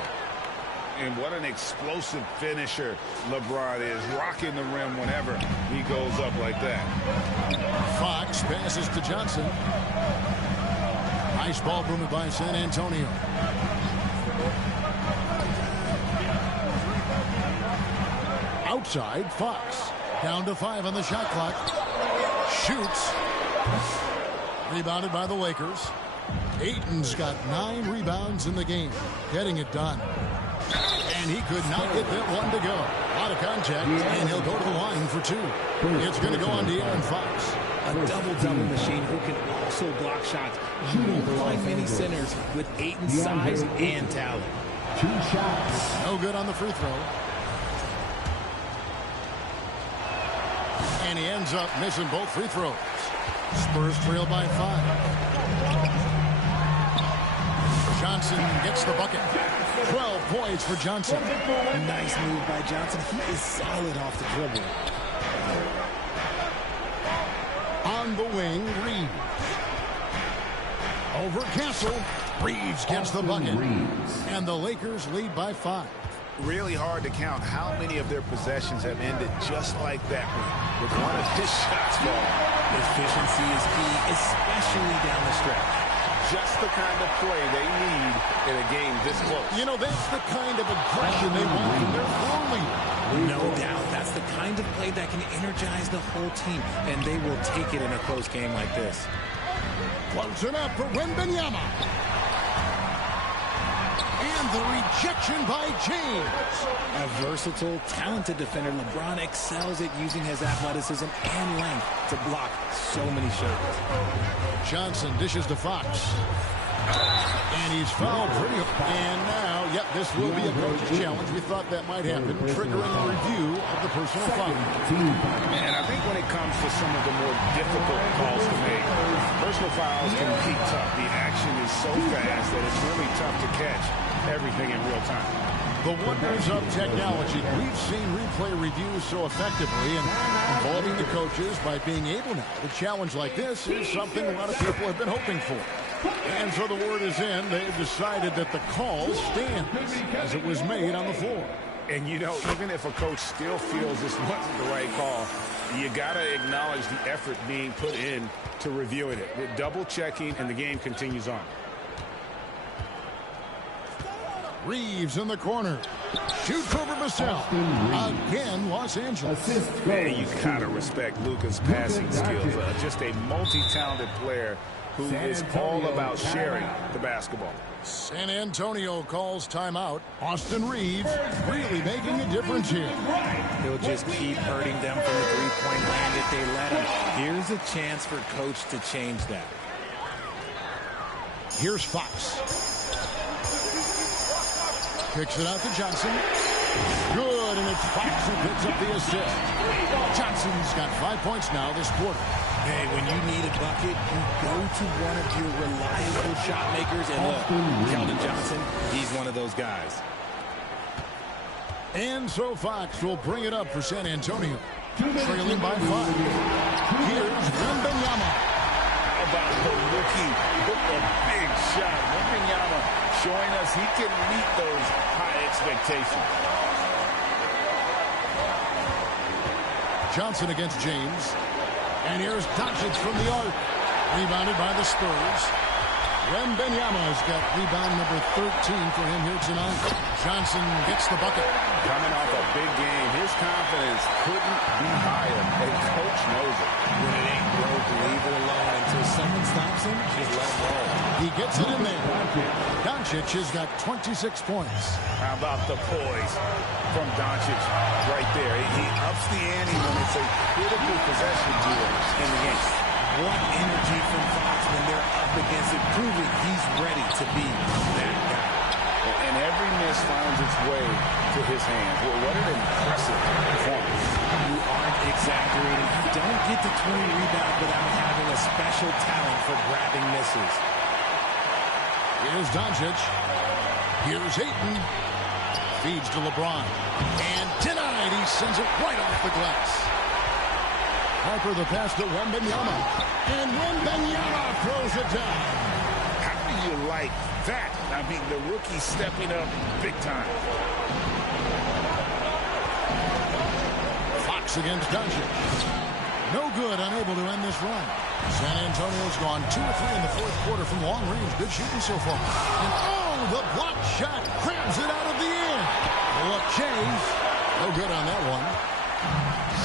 And what an explosive finisher LeBron is, rocking the rim whenever he goes up like that. Fox passes to Johnson. Nice ball movement by San Antonio. Outside, Fox. Down to 5 on the shot clock. Shoots. Rebounded by the Lakers. Ayton's got 9 rebounds in the game. Getting it done. And he could not get that one to go. A lot of contact, and he'll go to the line for 2. It's going to go on De'Aaron Fox. A double-double machine who can also block shots. You won't find many centers with Ayton's size and talent. 2 shots. No good on the free throw. And he ends up missing both free throws. Spurs trail by 5. Johnson gets the bucket. 12 points for Johnson. Nice move by Johnson. He is solid off the dribble. On the wing, Reeves. Over Castle. Reeves gets the bucket. And the Lakers lead by 5. Really hard to count how many of their possessions have ended just like that one, with one of his shots falling. Efficiency is key, especially down the stretch. Just the kind of play they need in a game this close. You know, that's the kind of aggression they want from their floor leader. No doubt. That's the kind of play that can energize the whole team, and they will take it in a close game like this. Close it up for Wembanyama. And the rejection by James. A versatile, talented defender, LeBron excels at using his athleticism and length to block so many shots. Johnson dishes to Fox. And he's fouled pretty. And now, yep, this will be a coach's challenge. We thought that might happen, triggering a review of the personal foul. And I think when it comes to some of the more difficult calls to make, personal fouls can be tough. The action is so fast that it's really tough to catch everything in real time. The wonders of technology. We've seen replay reviews so effectively, and involving the coaches by being able now to challenge like this is something a lot of people have been hoping for. And so the word is in. They've decided that the call stands as it was made on the floor. And, you know, even if a coach still feels this wasn't the right call, you got to acknowledge the effort being put in to reviewing it. We're double-checking, and the game continues on. Reeves in the corner. Shoots over Vassell. Again, Los Angeles. And you got to respect Luka's passing skills. Just a multi-talented player who is all about sharing the basketball. San Antonio calls timeout. Austin Reeves really making a difference here. He'll just keep hurting them from the three-point land if they let him. Here's a chance for Coach to change that. Here's Fox. Kicks it out to Johnson. Good, and it's Fox who picks up the assist. Johnson's got 5 points now this quarter. Hey, when you need a bucket, you go to one of your reliable shot makers. And look, Keldon Johnson, he's one of those guys. And so Fox will bring it up for San Antonio. Trailing by 5. Here's Wembanyama. About the rookie with a big shot. Wembanyama showing us he can meet those high expectations. Johnson against James. And here's Doncic from the arc. Rebounded by the Spurs. Wembanyama's got rebound number 13 for him here tonight. Johnson gets the bucket. Coming off a big game, his confidence couldn't be higher, and coach knows it. When it ain't broke, leave it alone. Until someone stops him, just let him roll. He gets it in there. Doncic has got 26 points. How about the poise from Doncic right there? He ups the ante when it's a critical possession to him in the game. What energy from Fox when they're up against it, proving he's ready to be that guy. And every miss finds its way to his hands. Well, what an impressive performance. You aren't exaggerating. You don't get to 20 rebounds without having a special talent for grabbing misses. Here's Doncic. Here's Ayton. Feeds to LeBron. And denied. He sends it right off the glass. Harper the pass to Wembanyama. And Wembanyama throws it down. How do you like that? I mean, the rookie stepping up big time. Fox against Doncic. No good, unable to end this run. San Antonio's gone 2 or 3 in the fourth quarter from long range. Good shooting so far. And the block shot crabs it out of the air. Pull up Chase. No good on that one.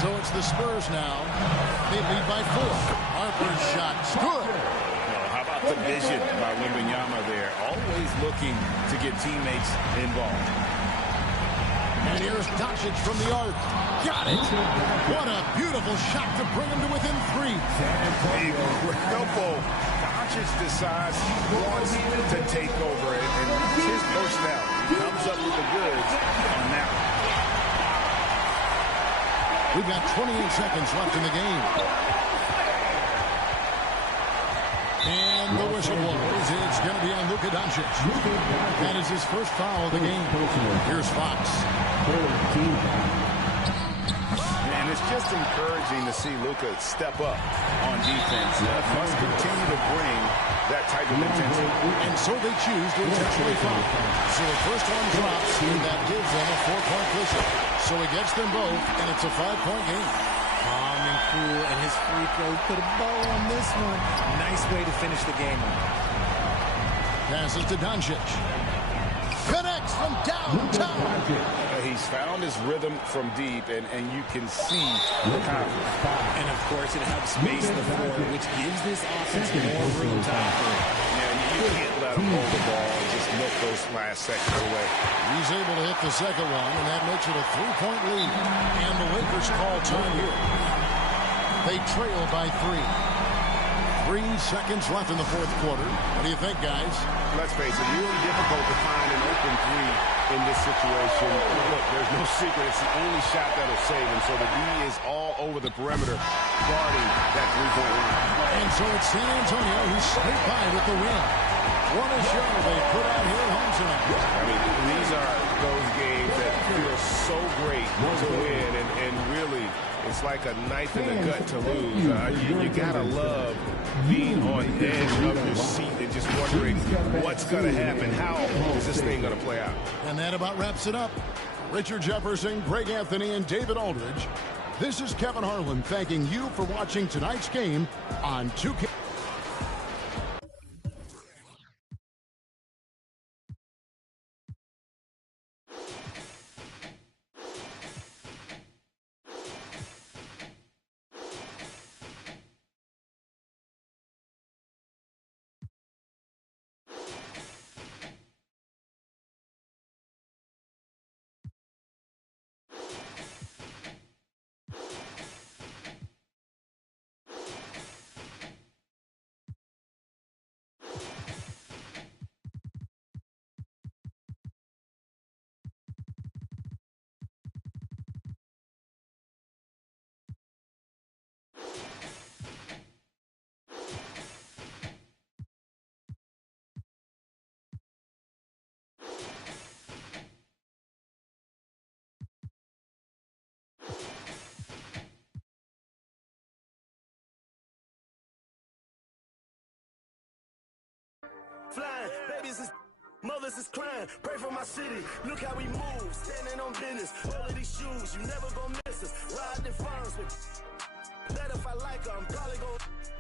So it's the Spurs now. They lead by 4. Harper's shot's good. How about the vision by Wembanyama there? Always looking to get teammates involved. And here's Doncic from the arc. Got it. What a beautiful shot to bring him to within 3. Incredible. Doncic decides he wants to take over it, and it's his personality. Comes up with the goods on that one. We've got 28 seconds left in the game. And the whistle blows. It's going to be on Luka Doncic. That is his first foul of the game. Here's Fox. And it's just encouraging to see Luka step up on defense. Must continue to bring that type of intensity. And so they choose to intentionally foul. So the first one drops, and that gives them a 4-point cushion. So he gets them both, and it's a 5-point game. Calm and cool, and his free throw put a bow on this one. Nice way to finish the game. Passes to Doncic. Connects from downtown. He's found his rhythm from deep, and you can see the confidence. And, of course, it helps space the floor, which gives this offense more room to operate. Yeah, you can't let him hold the ball and just milk those last seconds away. He's able to hit the second one, and that makes it a 3-point lead. And the Lakers call time here. They trail by 3. 3 seconds left in the fourth quarter. What do you think, guys? Let's face it, really difficult to find an open 3 in this situation. Look, there's no secret. It's the only shot that'll save him. So the D is all over the perimeter guarding that 3-point line. And so it's San Antonio who's straight by with the win. What a show they put out here at home tonight. I mean, these are those games that feel so great to win, and really, it's like a knife in the gut to lose. You gotta love being on edge of your seat and just wondering what's going to happen. How is this thing going to play out? And that about wraps it up. Richard Jefferson, Greg Anthony, and David Aldridge. This is Kevin Harlan thanking you for watching tonight's game on 2K. Flying, babies is mothers is crying. Pray for my city. Look how we move, standing on business. All of these shoes, you never gonna miss us. Riding farms with. Bet if I like her, I'm probably gonna.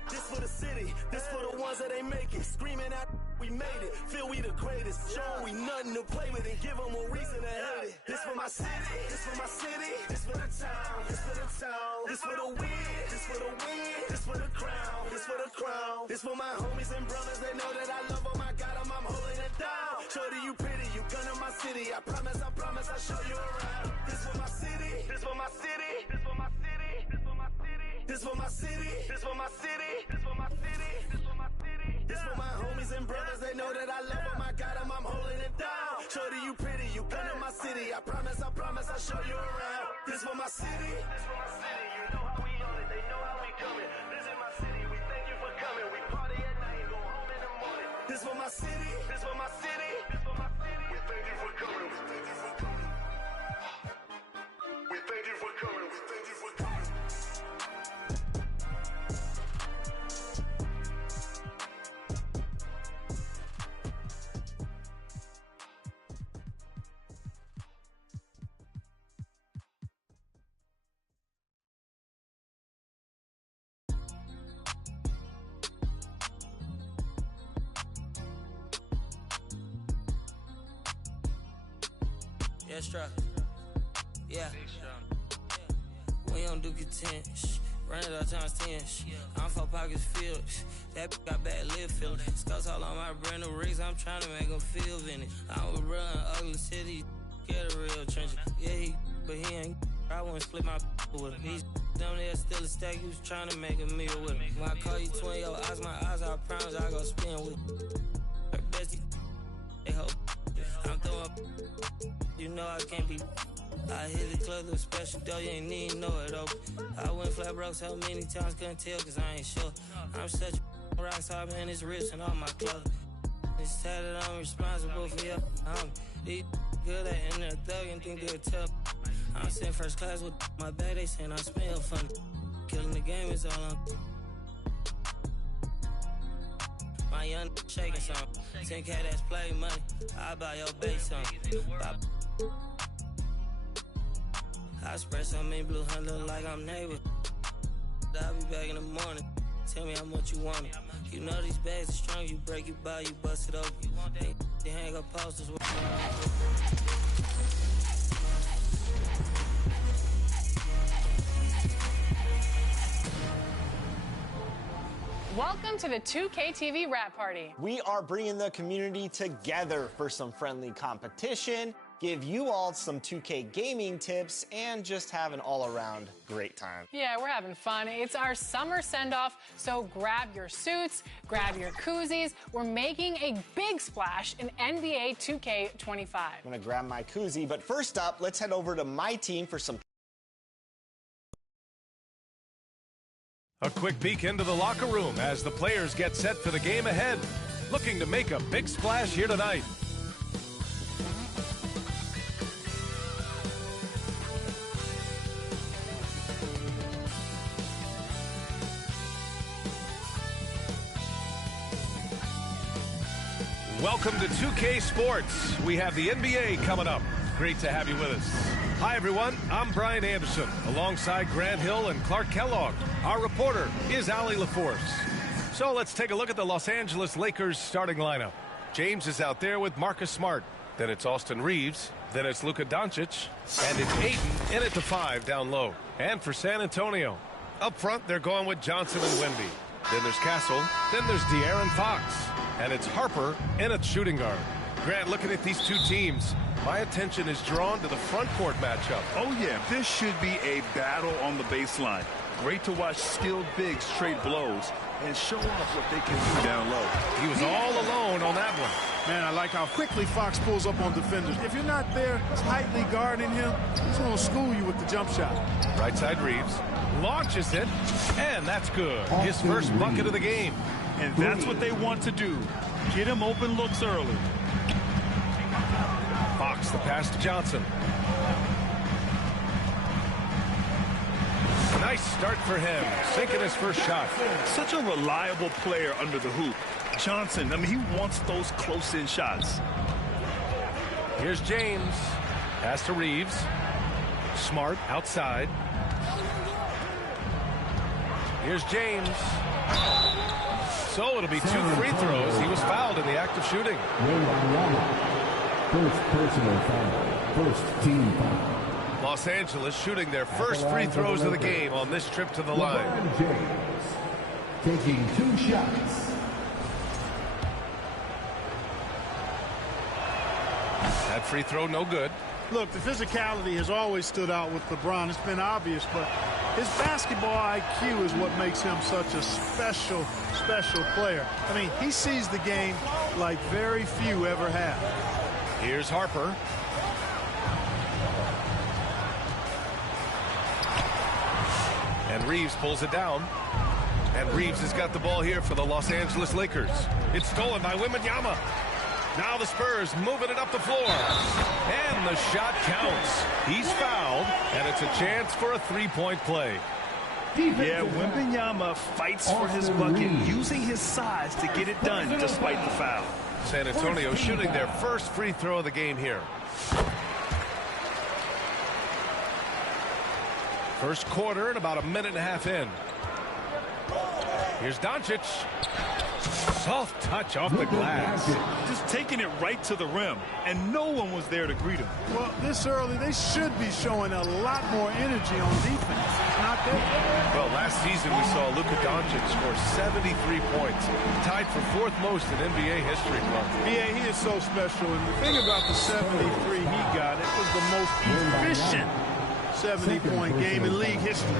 This for the city, this for the ones that ain't make it. Screaming out, we made it. Feel we the greatest. Show we nothing to play with and give them a reason. city, this for my city, this for the town, this for the town, this for the win, this for the win, this for the crown, this for the crown, this for my homies and brothers, they know that I love them, I got them, I'm holding it down. Shorty, you pretty, you gun in my city, I promise, I'll show you around. This for my city, this for my city, this for my city, this for my city, this for my city, this for my city, this for my city, this for my city, this for my homies and brothers, they know that I love them, I got them, I'm holding it down. Shorty, you pretty, you gun in my city, I promise, I'll show you around. This for my city, this for my city, you know how we on it, they know how we coming. This is my city, we thank you for coming, we party at night, go home in the morning. This for my city, this for my city, this for my city, we thank you for coming, we thank you for coming. We thank you for coming, we thank you for coming. Yeah, struck. Yeah. We don't do content. Run it all times 10. I'm 4 pockets filled. That got bad lip feeling. Scouts all on my brand new rigs. I'm trying to make them feel vintage. I was real in ugly city. Get a real trench. Yeah, but he ain't. I wouldn't split my with him. He's down there still a stack. He was trying to make a meal with him. When I call you twin, your eyes, my eyes, I promise I go spin with her bestie. They hope. I'm throwing. You know I can't be. I hit the club with a special dough, you ain't need know it open. I went flat broke so many times, couldn't tell cause I ain't sure. I'm such a rock star, man, it's rich and all my clothes. It's sad that I'm responsible for you. These good at in there thug and think they're tough. I'm sitting first class with my bag, they saying I smell funny. Killing the game is all I'm. My young shaking some. 10K that's play money. I buy your base some. I spread some in blue, hunt look like I'm neighbor. I'll be back in the morning. Tell me how much you want it. You know these bags are strong. You break, you buy, you bust it open. They hang up posters with. Welcome to the 2K TV Rap Party. We are bringing the community together for some friendly competition, give you all some 2K gaming tips, and just have an all-around great time. Yeah, we're having fun. It's our summer send-off, so grab your suits, grab your koozies. We're making a big splash in NBA 2K25. I'm gonna grab my koozie, but first up, let's head over to my team for some. A quick peek into the locker room as the players get set for the game ahead. Looking to make a big splash here tonight. Welcome to 2K Sports. We have the NBA coming up. Great to have you with us. Hi, everyone. I'm Brian Anderson, alongside Grant Hill and Clark Kellogg. Our reporter is Allie LaForce. So let's take a look at the Los Angeles Lakers starting lineup. James is out there with Marcus Smart. Then it's Austin Reeves. Then it's Luka Doncic. And it's Ayton in at the 5 down low. And for San Antonio, up front, they're going with Johnson and Wemby. Then there's Castle. Then there's De'Aaron Fox. And it's Harper in at shooting guard. Grant, looking at these two teams, my attention is drawn to the front court matchup. Oh, yeah. This should be a battle on the baseline. Great to watch skilled bigs trade blows and show off what they can do down low. He was all alone on that one. Man, I like how quickly Fox pulls up on defenders. If you're not there tightly guarding him, he's going to school you with the jump shot. Right side Reeves launches it, and that's good. His first bucket of the game. And that's what they want to do. Get him open looks early. Fox, the pass to Johnson. Nice start for him, sinking his first shot. Such a reliable player under the hoop. Johnson, I mean, he wants those close-in shots. Here's James. Pass to Reeves. Smart outside. Here's James. So it'll be 2 free throws. He was fouled in the act of shooting. First personal foul. First team foul. Los Angeles shooting their first free throws of the game on this trip to the line. LeBron James taking 2 shots. That free throw no good. Look, the physicality has always stood out with LeBron. It's been obvious, but his basketball IQ is what makes him such a special player. I mean, he sees the game like very few ever have. Here's Harper. And Reeves pulls it down. And Reeves has got the ball here for the Los Angeles Lakers. It's stolen by Wembanyama. Now the Spurs moving it up the floor. And the shot counts. He's fouled, and it's a chance for a three-point play. Yeah, Wembanyama fights for his bucket, using his size to get it done despite the foul. San Antonio shooting their first free throw of the game here. First quarter and about a minute and a half in. Here's Doncic. Soft touch off the glass. Just taking it right to the rim, and no one was there to greet him. Well, this early, they should be showing a lot more energy on defense. Not there. Well, last season we saw Luka Doncic score 73 points, tied for 4th most in NBA history. Yeah, he is so special. And the thing about the 73 he got, it was the most efficient 70-point game in league history.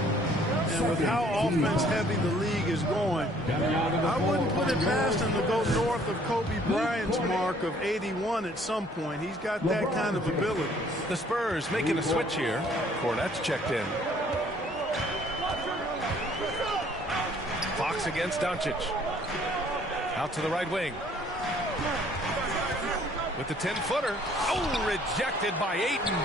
And with how offense-heavy the league is going, I wouldn't put it past him to go north of Kobe Bryant's mark of 81 at some point. He's got that kind of ability. The Spurs making a switch here. Cornette's checked in. Fox against Doncic. Out to the right wing. With the 10-footer. Oh, rejected by Ayton.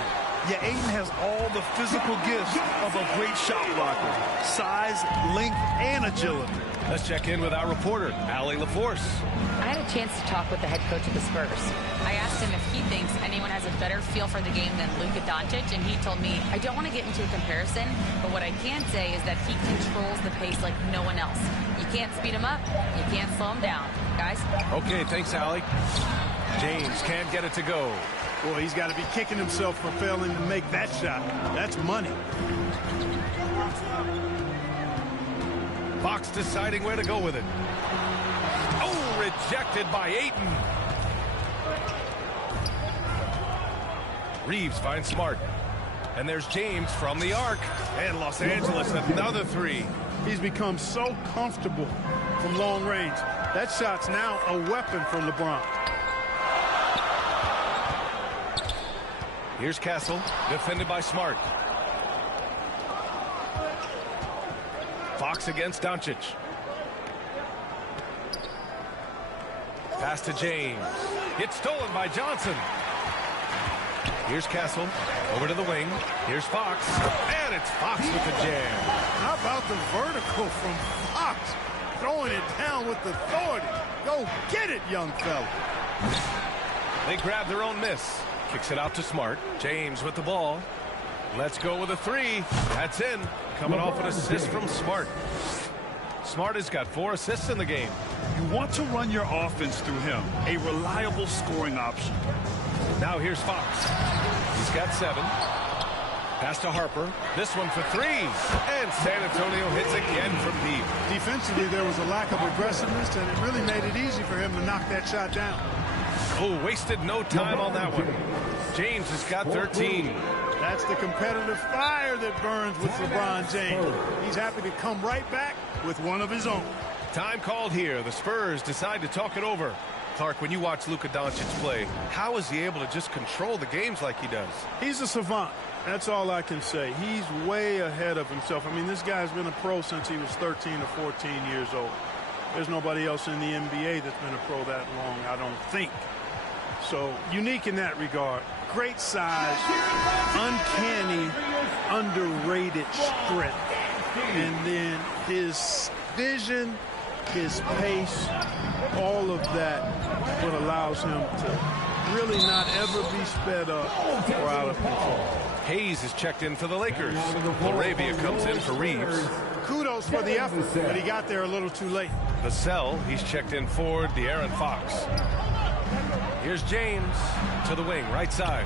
Yeah, Ayton has all the physical gifts of a great shot blocker. Size, length, and agility. Let's check in with our reporter, Allie LaForce. I had a chance to talk with the head coach of the Spurs. I asked him if he thinks anyone has a better feel for the game than Luka Doncic, and he told me, I don't want to get into a comparison, but what I can say is that he controls the pace like no one else. You can't speed him up, you can't slow him down. Guys? Okay, thanks, Allie. James can't get it to go. Boy, he's got to be kicking himself for failing to make that shot. That's money. Fox deciding where to go with it. Oh, rejected by Ayton. Reeves finds Smart. And there's James from the arc. And Los Angeles, another three. He's become so comfortable from long range. That shot's now a weapon for LeBron. Here's Castle, defended by Smart. Fox against Doncic. Pass to James. It's stolen by Johnson. Here's Castle, over to the wing. Here's Fox, and it's Fox with the jam. How about the vertical from Fox? Throwing it down with authority. Go get it, young fella. They grab their own miss. Kicks it out to Smart. James with the ball. Let's go with a three. That's in. Coming off an assist from Smart. Smart has got 4 assists in the game. You want to run your offense through him. A reliable scoring option. Now here's Fox. He's got 7. Pass to Harper. This one for 3. And San Antonio hits again from deep. Defensively, there was a lack of aggressiveness, and it really made it easy for him to knock that shot down. Oh, wasted no time on that one. James has got 13. That's the competitive fire that burns with LeBron James. He's happy to come right back with one of his own. Time called here. The Spurs decide to talk it over. Clark, when you watch Luka Doncic play, how is he able to just control the games like he does? He's a savant. That's all I can say. He's way ahead of himself. I mean, this guy's been a pro since he was 13 or 14 years old. There's nobody else in the NBA that's been a pro that long, I don't think. So, unique in that regard. Great size, uncanny, underrated strength. And then his vision, his pace, all of that what allows him to really not ever be sped up or out of control. Hayes is checked in for the Lakers. Arabia comes in for Reeves. Kudos for the effort, but he got there a little too late. Vassell, he's checked in for De'Aaron Fox. Here's James to the wing, right side.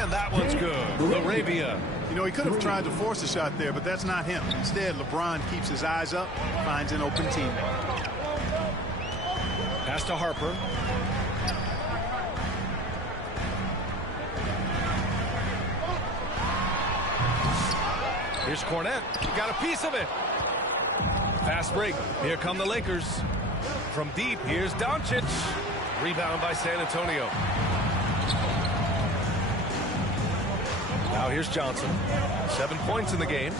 And that one's good. Laravia. You know, he could have tried to force a shot there, but that's not him. Instead, LeBron keeps his eyes up, finds an open teammate. Pass to Harper. Here's Cornette. Got a piece of it. Fast break. Here come the Lakers. From deep, here's Doncic. Rebound by San Antonio. Now here's Johnson. 7 points in the game.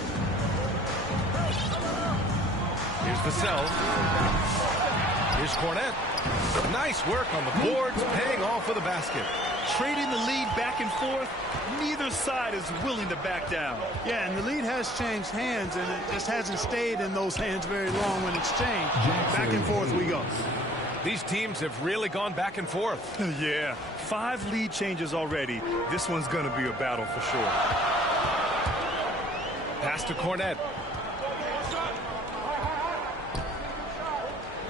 Here's Vassell. Here's Cornette. Nice work on the boards, paying off for the basket. Trading the lead back and forth, neither side is willing to back down. Yeah, and the lead has changed hands, and it just hasn't stayed in those hands very long when it's changed. Back and forth we go. These teams have really gone back and forth. Yeah, 5 lead changes already. This one's going to be a battle for sure. Pass to Cornette.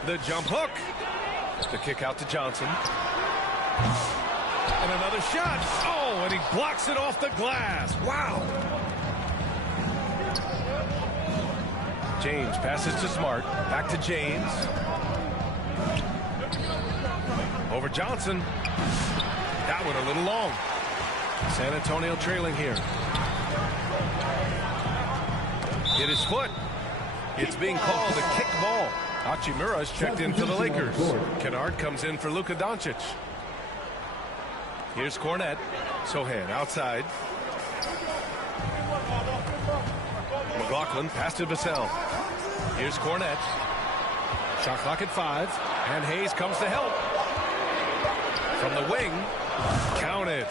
The jump hook. The kick out to Johnson. And another shot. Oh, and he blocks it off the glass. Wow. James passes to Smart. Back to James. Over Johnson. That one a little long. San Antonio trailing here. Hit his foot. It's being called a kick ball. Hachimura's checked in for the Lakers. Kennard comes in for Luka Doncic. Here's Cornette. Sohan outside. McLaughlin pass to Vassell. Here's Cornette. Shot clock at 5. And Hayes comes to help. From the wing. Counted.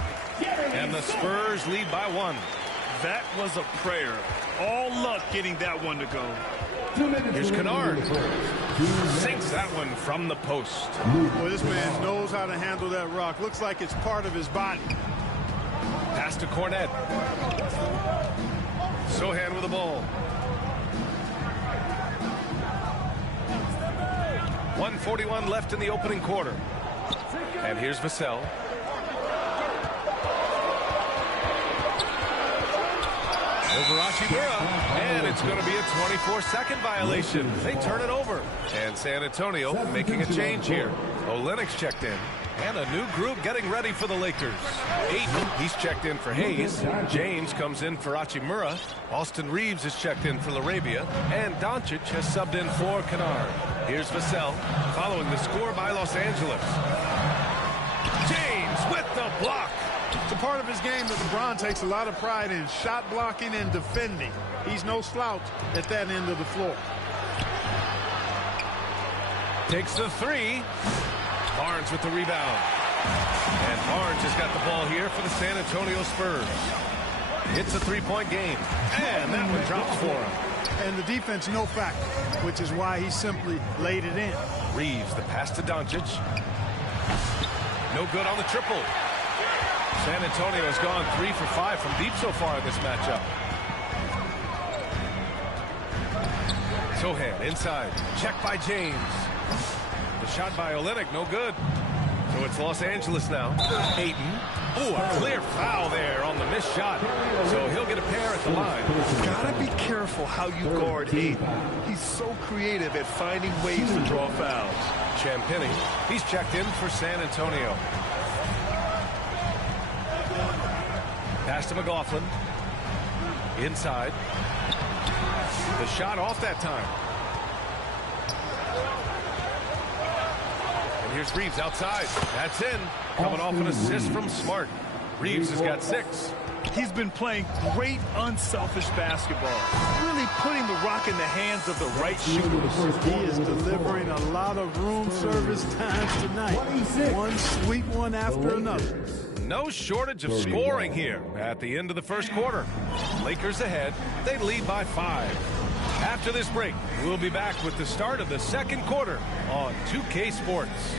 And the Spurs lead by 1. That was a prayer. All luck getting that one to go. Here's Kennard. Sinks that one from the post. Boy, this man knows how to handle that rock. Looks like it's part of his body. Pass to Cornette. Sohan with the ball. 1:41 left in the opening quarter. And here's Vassell. Over Hachimura, and it's going to be a 24-second violation. They turn it over. And San Antonio making a change here. Olynyk's checked in. And a new group getting ready for the Lakers. Ayton, he's checked in for Hayes. James comes in for Hachimura. Austin Reeves is checked in for Laravia. And Doncic has subbed in for Kennard. Here's Vassell, following the score by Los Angeles. James with the block. It's a part of his game that LeBron takes a lot of pride in, shot blocking and defending. He's no slouch at that end of the floor. Takes the 3. Barnes with the rebound. And Barnes has got the ball here for the San Antonio Spurs. It's a 3-point game. And that one drops for him. And the defense no factor, which is why he simply laid it in. Reeves, the pass to Doncic. No good on the triple. San Antonio has gone 3 for 5 from deep so far in this matchup. Sohan inside. Check by James. The shot by Olynyk, no good. So it's Los Angeles now. Ayton. Ooh, a clear foul there on the missed shot. So he'll get a pair at the line. Gotta be careful how you guard Ayton. He's so creative at finding ways to draw fouls. Champagny, he's checked in for San Antonio. Pass to McLaughlin. Inside. The shot off that time. And here's Reeves outside. That's in. Coming off an assist from Smart. Reeves has got 6. He's been playing great unselfish basketball. Really putting the rock in the hands of the right shooters. He is delivering a lot of room service times tonight. One sweet one after another. No shortage of scoring here at the end of the first quarter. Lakers ahead. They lead by 5. After this break, we'll be back with the start of the second quarter on 2K Sports.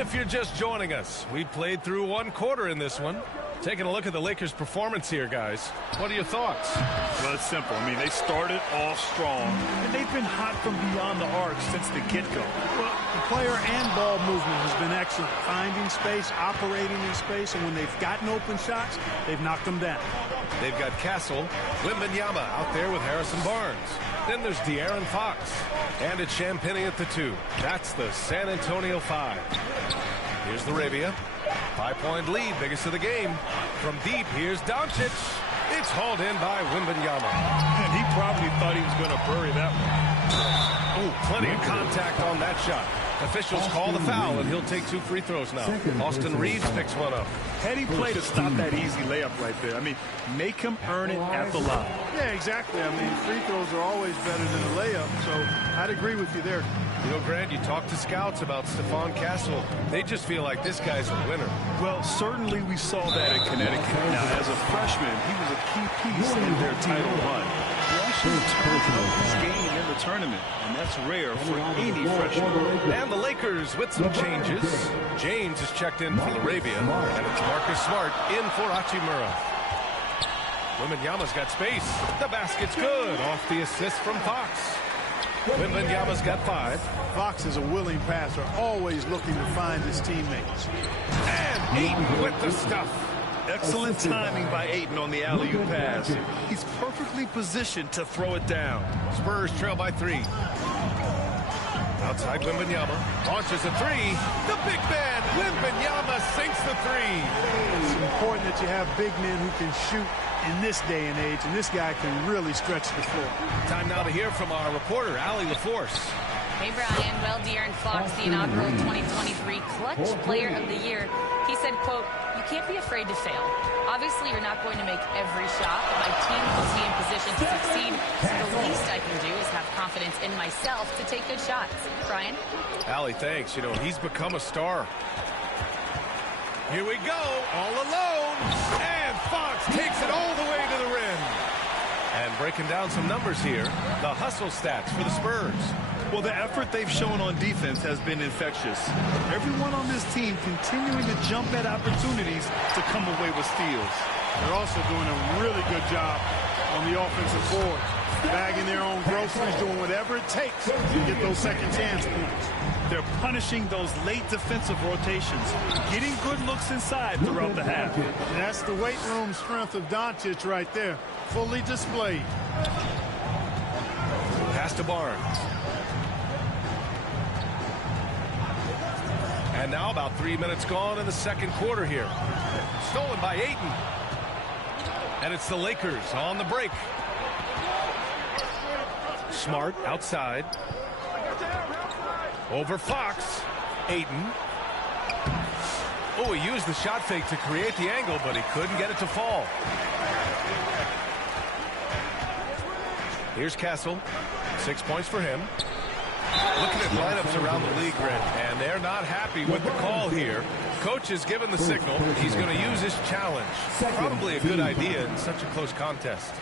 If you're just joining us, we played through 1 quarter in this one. Taking a look at the Lakers' performance here, guys. What are your thoughts? Well, it's simple. I mean, they started off strong, and they've been hot from beyond the arc since the get-go. Well, the player and ball movement has been excellent. Finding space, operating in space, and when they've gotten open shots, they've knocked them down. They've got Castle, Wembanyama out there with Harrison Barnes. Then there's De'Aaron Fox. And it's Champagnie at the 2. That's the San Antonio 5. Here's the Arabia. 5-point lead, biggest of the game. From deep, here's Doncic. It's hauled in by Wembanyama. And he probably thought he was going to bury that one. Ooh, plenty of contact on that shot. Officials call the foul, and he'll take 2 free throws now. Austin Reeves picks one up. Heady play to stop that easy layup right there. I mean, make him earn it at the line. Yeah, exactly. I mean, free throws are always better than a layup, so I'd agree with you there. You know, Grant, you talk to scouts about Stephon Castle. They just feel like this guy's a winner. Well, certainly we saw that in Connecticut. Now, as a freshman, he was a key piece in their title run. He actually turned up his game in the tournament, and that's rare for any freshman. And the Lakers with some changes. James is checked in for Arabia, and it's Marcus Smart in for Hachimura. Wembanyama's got space. The basket's good off the assist from Fox. Wembanyama's got 5. Fox is a willing passer, always looking to find his teammates. And Ayton with the stuff. Excellent timing by Ayton on the alley-oop pass. He's perfectly positioned to throw it down. Spurs trail by 3. Outside Wembanyama launches a 3. The big man, Wembanyama, sinks the 3. It's important that you have big men who can shoot in this day and age, and this guy can really stretch the floor. Time now to hear from our reporter, Allie LaForce. Hey, Brian. Well, De'Aaron Fox, the inaugural 2023 Clutch Player of the Year, he said, quote, "You can't be afraid to fail. Obviously, you're not going to make every shot, but my team puts me in position to succeed. So the least I can do is have confidence in myself to take good shots." Brian? Allie, thanks. You know, he's become a star. Here we go, all alone. And Fox takes it all the way to the rim. And breaking down some numbers here, the hustle stats for the Spurs. Well, the effort they've shown on defense has been infectious. Everyone on this team continuing to jump at opportunities to come away with steals. They're also doing a really good job on the offensive board. Bagging their own groceries, doing whatever it takes to get those second chance points. They're punishing those late defensive rotations, getting good looks inside throughout the half. And that's the weight room strength of Doncic right there, fully displayed. Pass to Barnes. And now about 3 minutes gone in the second quarter here. Stolen by Ayton. And it's the Lakers on the break. Smart outside. Over Fox. Ayton. Oh, he used the shot fake to create the angle, but he couldn't get it to fall. Here's Castle. 6 points for him. Looking at lineups around the league, Grant, and they're not happy with the call here. Coach has given the signal. He's going to use his challenge. Probably a good idea in such a close contest.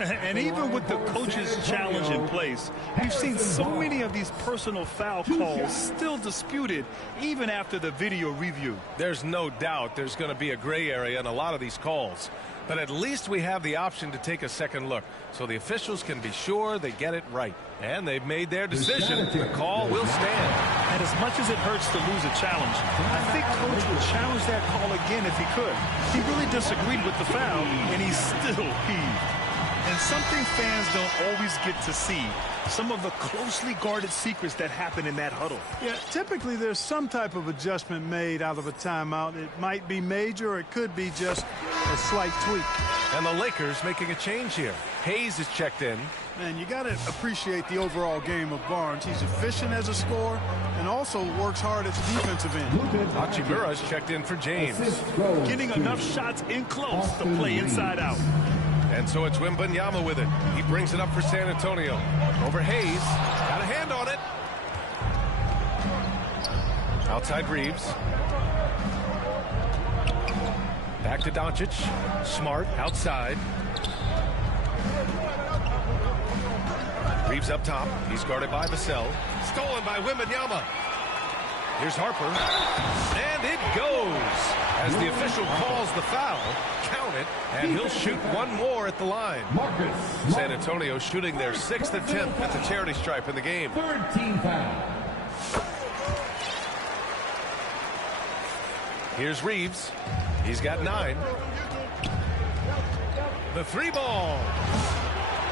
And even with the coach's challenge in place, we've seen so many of these personal foul calls still disputed even after the video review. There's no doubt there's going to be a gray area in a lot of these calls. But at least we have the option to take a second look, so the officials can be sure they get it right. And they've made their decision. The call will stand. And as much as it hurts to lose a challenge, I think Coach would challenge that call again if he could. He really disagreed with the foul, and he still heaved. And something fans don't always get to see, some of the closely guarded secrets that happen in that huddle. Yeah, typically there's some type of adjustment made out of a timeout. It might be major, or it could be just a slight tweak. And the Lakers making a change here. Hayes is checked in. Man, you got to appreciate the overall game of Barnes. He's efficient as a scorer and also works hard at the defensive end. Hachimura is checked in for James. Getting enough shots in close to play inside out. And so it's Wembanyama with it. He brings it up for San Antonio. Over Hayes. Got a hand on it. Outside Reeves. Back to Doncic. Smart outside. Reeves up top. He's guarded by Vassell. Stolen by Wembanyama. Here's Harper. And it goes as the official official calls the foul. Count it, and he'll shoot one more at the line. San Antonio shooting their 6th attempt at the charity stripe in the game. Third team foul. Here's Reeves. He's got 9. The 3-ball.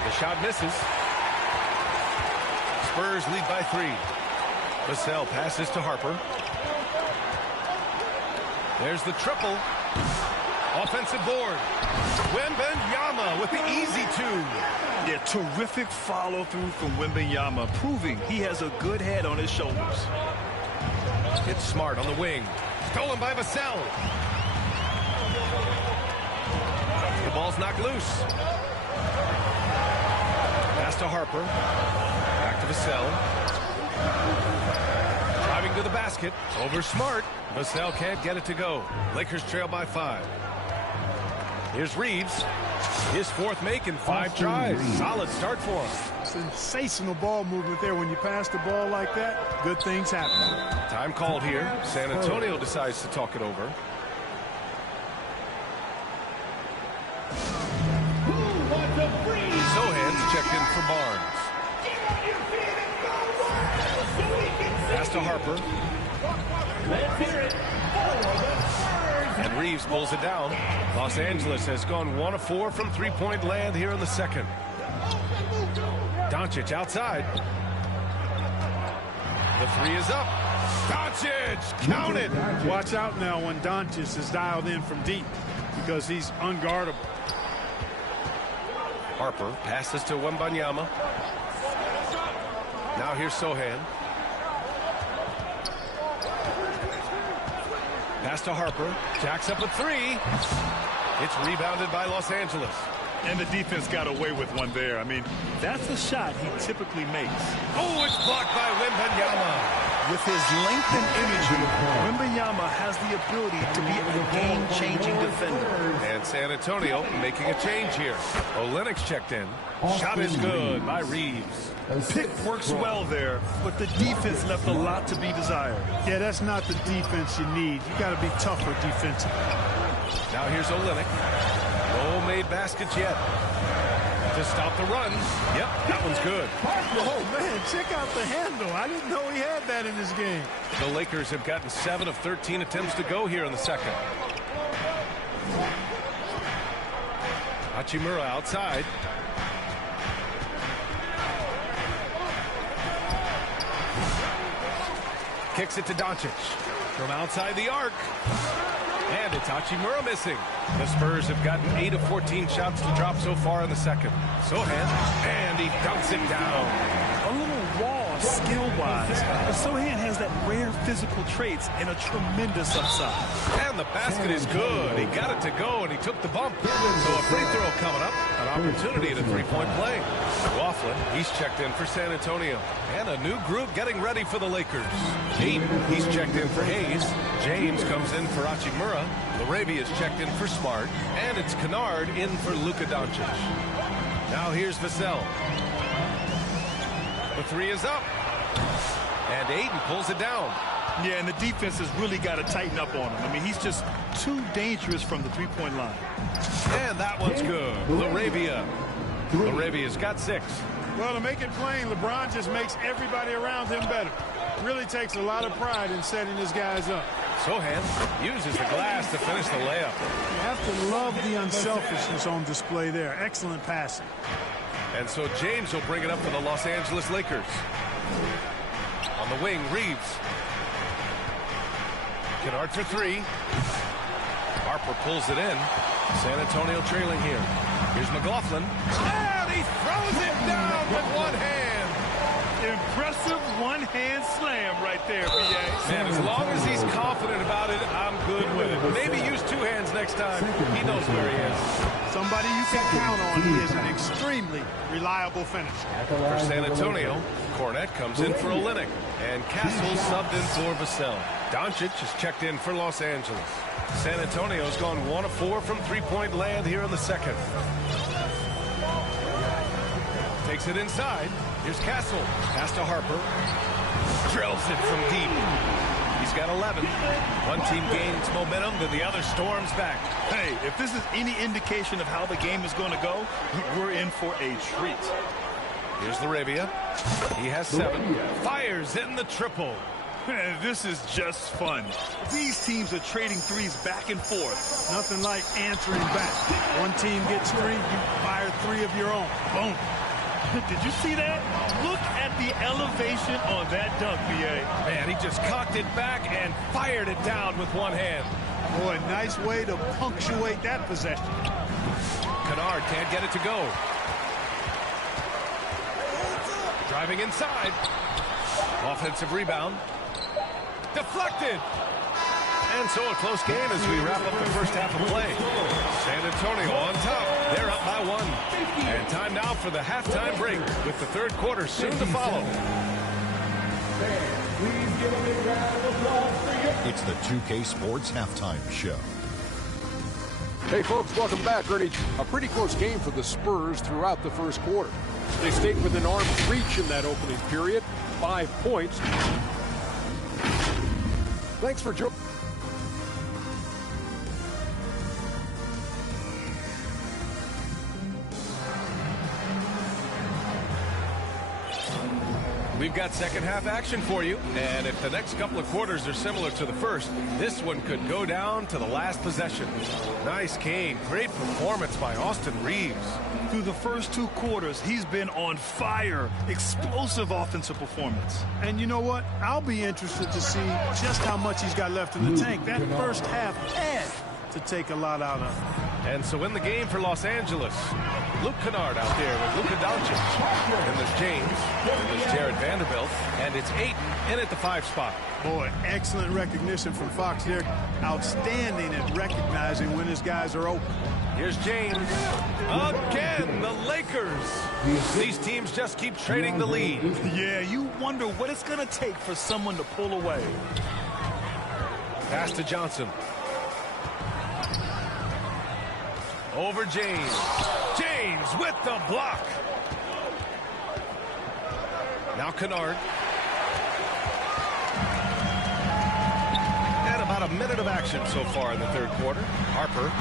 The shot misses. Spurs lead by 3. Vassell passes to Harper. There's the triple. Offensive board. Wembanyama with the easy 2. Yeah, terrific follow-through from Wembanyama, proving he has a good head on his shoulders. It's Smart on the wing. Stolen by Vassell. The ball's knocked loose. Pass to Harper. Back to Vassell. Driving to the basket. Over Smart. Vassell can't get it to go. Lakers trail by 5. Here's Reeves. His 4th make in 5 tries. Solid start for him. Sensational ball movement there. When you pass the ball like that, good things happen. Time called here. San Antonio decides to talk it over. Sohan's checked in for Barnes. Pass to Harper. And Reeves pulls it down. Los Angeles has gone 1 of 4 from three-point land here in the second. Doncic outside. The 3 is up. Doncic, count it. Watch out now when Doncic is dialed in from deep because he's unguardable. Harper passes to Wembanyama. Now here's Sohan. Pass to Harper. Jacks up a 3. It's rebounded by Los Angeles. And the defense got away with one there. I mean, that's a shot he typically makes. Oh, it's blocked by Wembanyama. With his length and energy, Wembanyama has the ability to be a game-changing defender. And San Antonio making a change here. Olynyk's checked in. Shot is good by Reeves. Pick works well there, but the defense left a lot to be desired. Yeah, that's not the defense you need. You got to be tougher defensively. Now here's Olynyk. No made baskets yet. To stop the runs. Yep, that one's good. Oh, man, check out the handle. I didn't know he had that in his game. The Lakers have gotten 7 of 13 attempts to go here in the second. Hachimura outside. Kicks it to Doncic. From outside the arc. And it's Hachimura missing. The Spurs have gotten 8 of 14 shots to drop so far in the second. Sohan, and he dunks it down. A little raw skill-wise, but Sohan has that rare physical traits and a tremendous upside. And the basket is good. He got it to go, and he took the bump. So a free throw coming up. An opportunity at a three-point play. Laughlin, he's checked in for San Antonio. And a new group getting ready for the Lakers. Ayton, he's checked in for Hayes. James comes in for Hachimura. Laravia is checked in for Smart. And it's Kennard in for Luka Doncic. Now here's Vassell. The 3 is up. And Ayton pulls it down. Yeah, and the defense has really got to tighten up on him. I mean, he's just too dangerous from the three-point line. And that one's good. Laravia's got 6. Well, to make it plain, LeBron just makes everybody around him better. Really takes a lot of pride in setting his guys up. Sohan uses the glass to finish the layup. You have to love the unselfishness on display there. Excellent passing. And so James will bring it up for the Los Angeles Lakers. On the wing, Reeves. Kennard for 3. Harper pulls it in. San Antonio trailing here. Here's McLaughlin. And he throws it down with one hand. Impressive one-hand slam right there, B.A. Man, as long as he's confident about it, I'm good with it. Maybe use 2 hands next time. He knows where he is. Somebody you can count on. He is an extremely reliable finisher. For San Antonio, Cornette comes in for Olynyk. And Castle subbed in for Vassell. Doncic is checked in for Los Angeles. San Antonio's gone 1 of 4 from three-point land here in the second. Takes it inside. Here's Castle. Pass to Harper. Drills it from deep. He's got 11. One team gains momentum, then the other storms back. Hey, if this is any indication of how the game is going to go, we're in for a treat. Here's Laravia. He has 7. Fires in the triple. Man, this is just fun. These teams are trading threes back and forth. Nothing like answering back. One team gets 3, you fire 3 of your own. Boom. Did you see that? Look at the elevation on that dunk, B.A. Man, he just cocked it back and fired it down with one hand. Boy, nice way to punctuate that possession. Kennard can't get it to go. Driving inside. Offensive rebound. Deflected. And so a close game as we wrap up the first half of play. San Antonio on top. They're up by 1. And time now for the halftime break with the third quarter soon to follow. It's the 2K Sports Halftime Show. Hey, folks, welcome back. Ernie, a pretty close game for the Spurs throughout the first quarter. They stayed within arm's reach in that opening period. 5 points. Thanks for joining. We've got second half action for you, and if the next couple of quarters are similar to the first, this one could go down to the last possession. Nice game. Great performance by Austin Reeves. Through the first 2 quarters, he's been on fire. Explosive offensive performance. And you know what? I'll be interested to see just how much he's got left in the tank. That first half had to take a lot out of him. And so in the game for Los Angeles, Luke Kennard out there with Luka Doncic. And there's James, and there's Jared Vanderbilt, and it's Ayton in at the 5 spot. Boy, excellent recognition from Fox here. Outstanding at recognizing when his guys are open. Here's James. Again, the Lakers. These teams just keep trading the lead. Yeah, you wonder what it's going to take for someone to pull away. Pass to Johnson. Over James. James with the block. Now Kennard. And about a minute of action so far in the third quarter. Harper.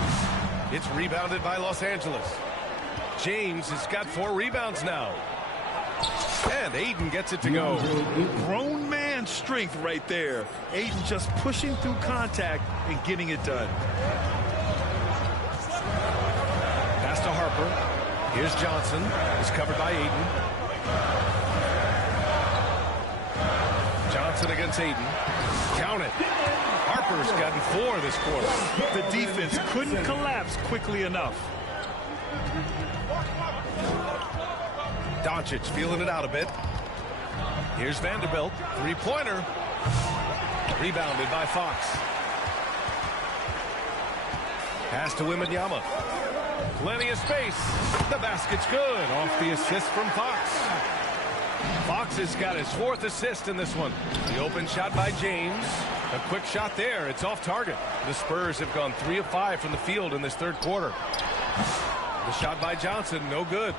It's rebounded by Los Angeles. James has got 4 rebounds now. And Ayton gets it to go. Grown man strength right there. Ayton just pushing through contact and getting it done. Pass to Harper. Here's Johnson. It's covered by Ayton. Johnson against Ayton. Count it. Harper's gotten 4 this quarter. The defense couldn't collapse quickly enough. Doncic feeling it out a bit. Here's Vanderbilt. 3-pointer. Rebounded by Fox. Pass to Wembanyama. Plenty of space. The basket's good. Off the assist from Fox. Fox has got his 4th assist in this one. The open shot by James. A quick shot there. It's off target. The Spurs have gone 3 of 5 from the field in this third quarter. The shot by Johnson, no good.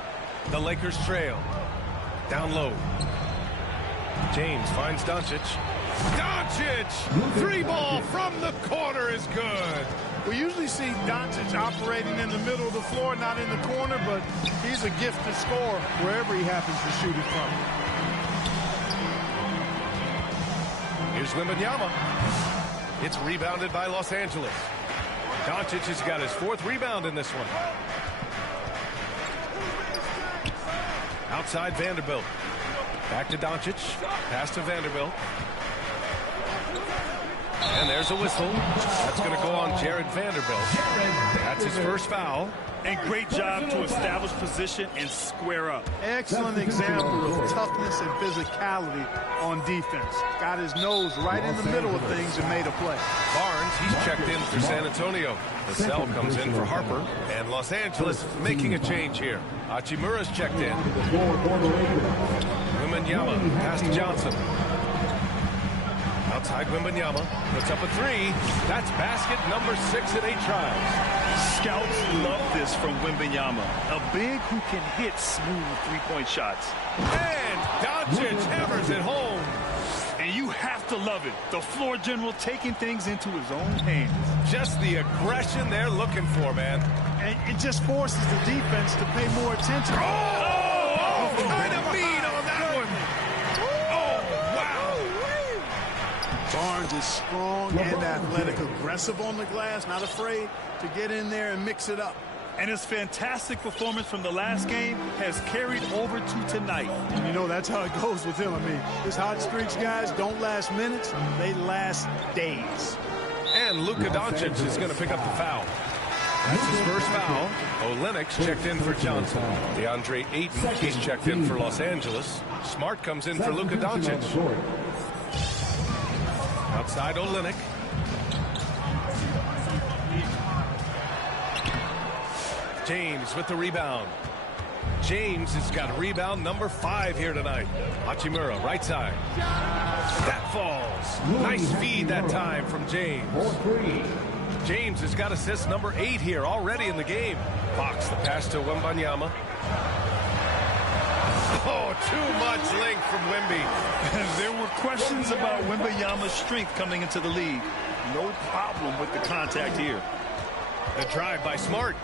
The Lakers trail. Down low. James finds Doncic. Doncic! 3-ball from the corner is good. We usually see Doncic operating in the middle of the floor, not in the corner, but he's a gifted scorer wherever he happens to shoot it from. Here's Wembanyama. It's rebounded by Los Angeles. Doncic has got his 4th rebound in this one. Outside Vanderbilt. Back to Doncic. Pass to Vanderbilt. And there's a whistle. That's going to go on Jared Vanderbilt. That's his first foul. And great job to establish position and square up. Excellent example of toughness and physicality on defense. Got his nose right in the middle of things and made a play. Barnes, he's checked in for San Antonio. Vassell comes in for Harper. And Los Angeles making a change here. Hachimura's checked in. Wembanyama, pass to Johnson. Outside Wembanyama, puts up a 3. That's basket number 6 in 8 tries. Scouts love this from Wembanyama. A big who can hit smooth 3-point shots. And Doncic hammers it home. And And you have to love it. The floor general taking things into his own hands. Just the aggression they're looking for, man. And it just forces the defense to pay more attention. Oh, kind of mean on that one. Barnes is strong and athletic, aggressive on the glass, not afraid to get in there and mix it up. And his fantastic performance from the last game has carried over to tonight. And you know, that's how it goes with him. I mean, his hot streaks, guys, don't last minutes. They last days. And Luka Doncic is going to pick up the foul. That's his first foul. Olenek's checked in for Johnson. DeAndre Ayton, he's checked in for Los Angeles. Smart comes in for Luka Doncic. Outside Olenek. James with the rebound. James has got rebound number 5 here tonight. Hachimura, right side. That falls. Nice feed that time from James. James has got assist number 8 here already in the game. Fox, the pass to Wembanyama. Oh, too much length from Wemby. There were questions about Wembanyama's strength coming into the league. No problem with the contact here. The drive by Smart.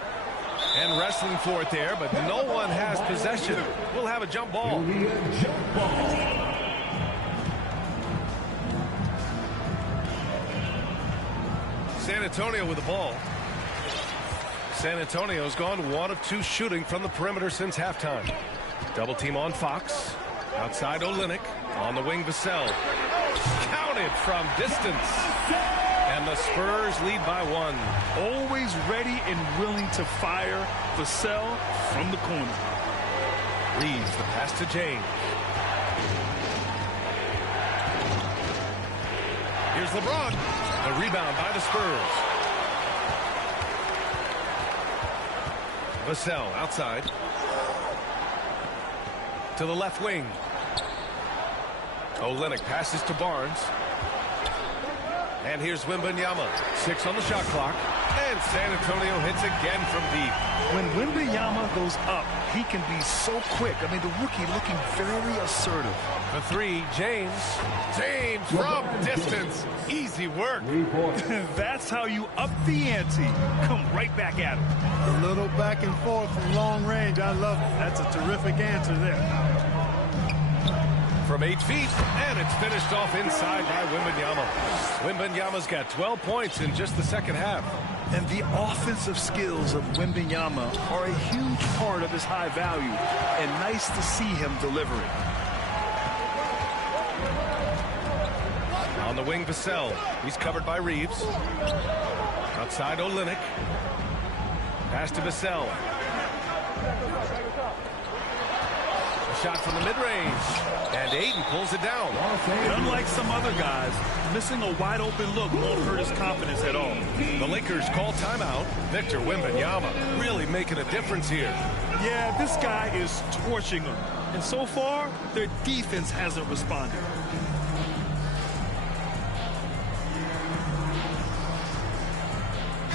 And wrestling for it there, but no one has possession. We'll have a jump ball. San Antonio with the ball. San Antonio's gone 1 of 2 shooting from the perimeter since halftime. Double team on Fox. Outside Olenek. On the wing, Vassell. Counted from distance. And the Spurs lead by 1. Always ready and willing to fire Vassell from the corner. Reeves, the pass to James. Here's LeBron. The rebound by the Spurs. Vassell outside. To the left wing. Olenek passes to Barnes. And here's Wembanyama. 6 on the shot clock. And San Antonio hits again from deep. When Wembanyama goes up, he can be so quick. I mean, the rookie looking very assertive. The 3, James. James from distance. Easy work. That's how you up the ante. Come right back at him. A little back and forth from long range. I love it. That's a terrific answer there. From 8 feet, and it's finished off inside by Wembanyama. Wembanyama's got 12 points in just the second half. And the offensive skills of Wembanyama are a huge part of his high value, and nice to see him delivering. On the wing, Vassell. He's covered by Reeves. Outside Olenek. Pass to Vassell. A shot from the mid-range. And Ayton pulls it down. And unlike some other guys, missing a wide-open look won't hurt his confidence at all. The Lakers call timeout. Victor Wembanyama really making a difference here. Yeah, this guy is torching them. And so far, their defense hasn't responded.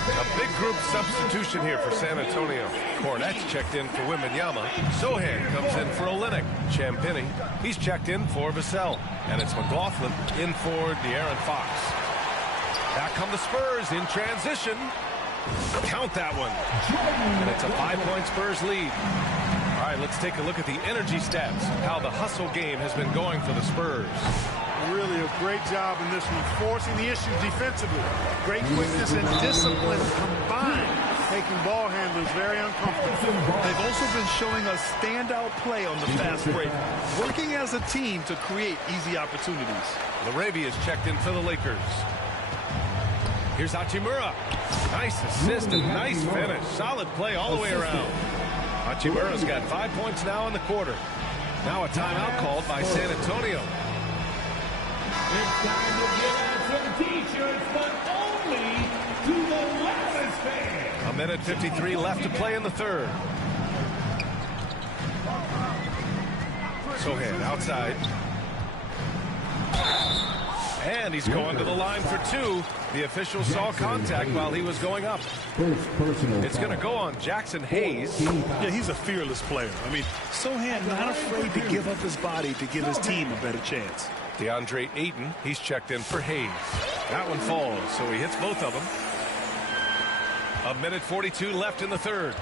A big group substitution here for San Antonio. Cornette's checked in for Wembanyama. Sohan comes in for Olenek. Champagnie, he's checked in for Vassell. And it's McLaughlin in for De'Aaron Fox. Back come the Spurs in transition. Count that one. And it's a 5-point Spurs lead. All right, let's take a look at the energy stats. How the hustle game has been going for the Spurs. Really a great job in this one, forcing the issue defensively. Great quickness and discipline combined, making ball handlers very uncomfortable. They've also been showing us standout play on the fast break, working as a team to create easy opportunities. Larabia's checked in for the Lakers. Here's Hachimura. Nice assist and nice finish. Solid play all the way around. Hachimura's got 5 points now in the quarter. Now a timeout called by San Antonio. It's time to give out some T-shirts, but only to the loudest fans. 1:53 left to play in the third. Sohan outside. And he's going to the line for 2. The official saw contact while he was going up. It's going to go on Jackson Hayes. Yeah, he's a fearless player. I mean, Sohan not afraid to give up his body to give his team a better chance. DeAndre Ayton, he's checked in for Hayes. That one falls, so he hits both of them. 1:42 left in the third.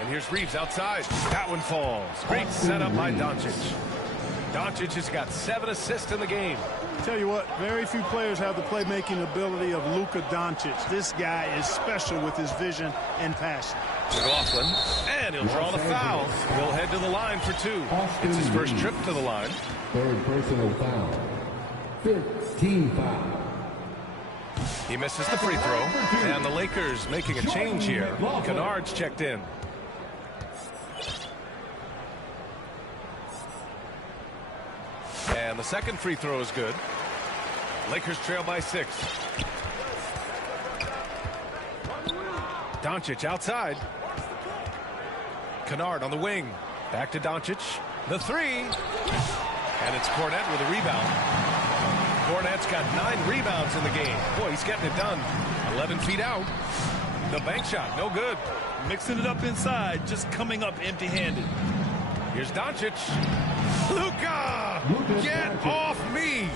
And here's Reeves outside. That one falls. Great setup by Doncic. Doncic has got 7 assists in the game. Tell you what, very few players have the playmaking ability of Luka Doncic. This guy is special with his vision and passion. McLaughlin, and he'll draw the foul. He'll head to the line for 2. It's his first trip to the line. Third personal foul. 15 foul. He misses the free throw, and the Lakers making a change here. Kennard's checked in. And the second free throw is good. Lakers trail by 6. Doncic outside. Kennard on the wing. Back to Doncic. The 3. And it's Cornette with a rebound. Cornette's got 9 rebounds in the game. Boy, he's getting it done. 11 feet out. The bank shot, no good. Mixing it up inside, just coming up empty-handed. Here's Doncic. Luka! Get off me!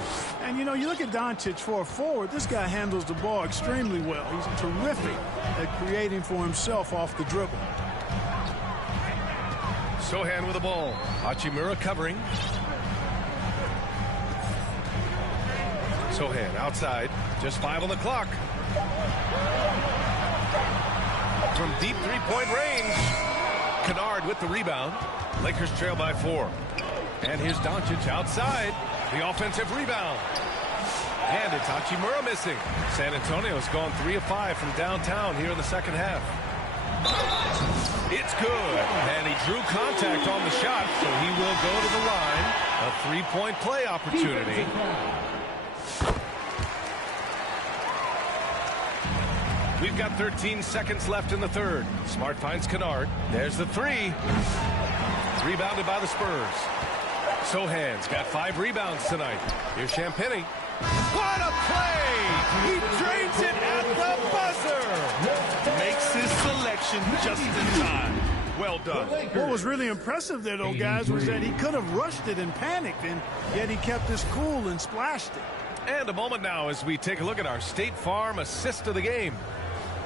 And, you know, you look at Doncic for a forward, this guy handles the ball extremely well. He's terrific at creating for himself off the dribble. Sohan with the ball. Hachimura covering. Sohan outside. Just 5 on the clock. From deep three-point range. Kennard with the rebound. Lakers trail by 4. And here's Doncic outside. The offensive rebound. And it's Hachimura missing. San Antonio's gone 3 of 5 from downtown here in the second half. It's good. And he drew contact on the shot, so he will go to the line. A 3-point play opportunity. We've got 13 seconds left in the third. Smart finds Kennard. There's the 3. Rebounded by the Spurs. Sohan's got 5 rebounds tonight. Here's Champagnie. What a play! He drains it at the buzzer! Makes his selection just in time. Well done. What was really impressive there, though, guys, was that he could have rushed it and panicked, and yet he kept his cool and splashed it. And a moment now as we take a look at our State Farm assist of the game.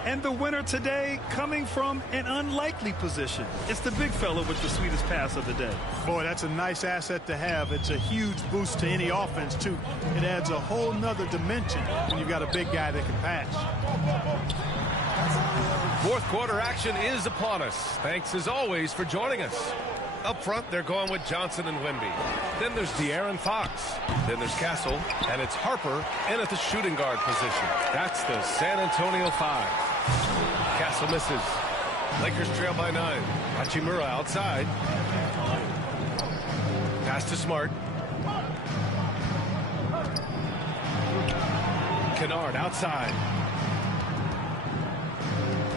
And the winner today coming from an unlikely position. It's the big fella with the sweetest pass of the day. Boy, that's a nice asset to have. It's a huge boost to any offense, too. It adds a whole nother dimension when you've got a big guy that can pass. Fourth quarter action is upon us. Thanks, as always, for joining us. Up front, they're going with Johnson and Wemby. Then there's De'Aaron Fox. Then there's Castle. And it's Harper in at the shooting guard position. That's the San Antonio 5. Castle misses. Lakers trail by 9. Hachimura outside. Pass to Smart. Kennard outside.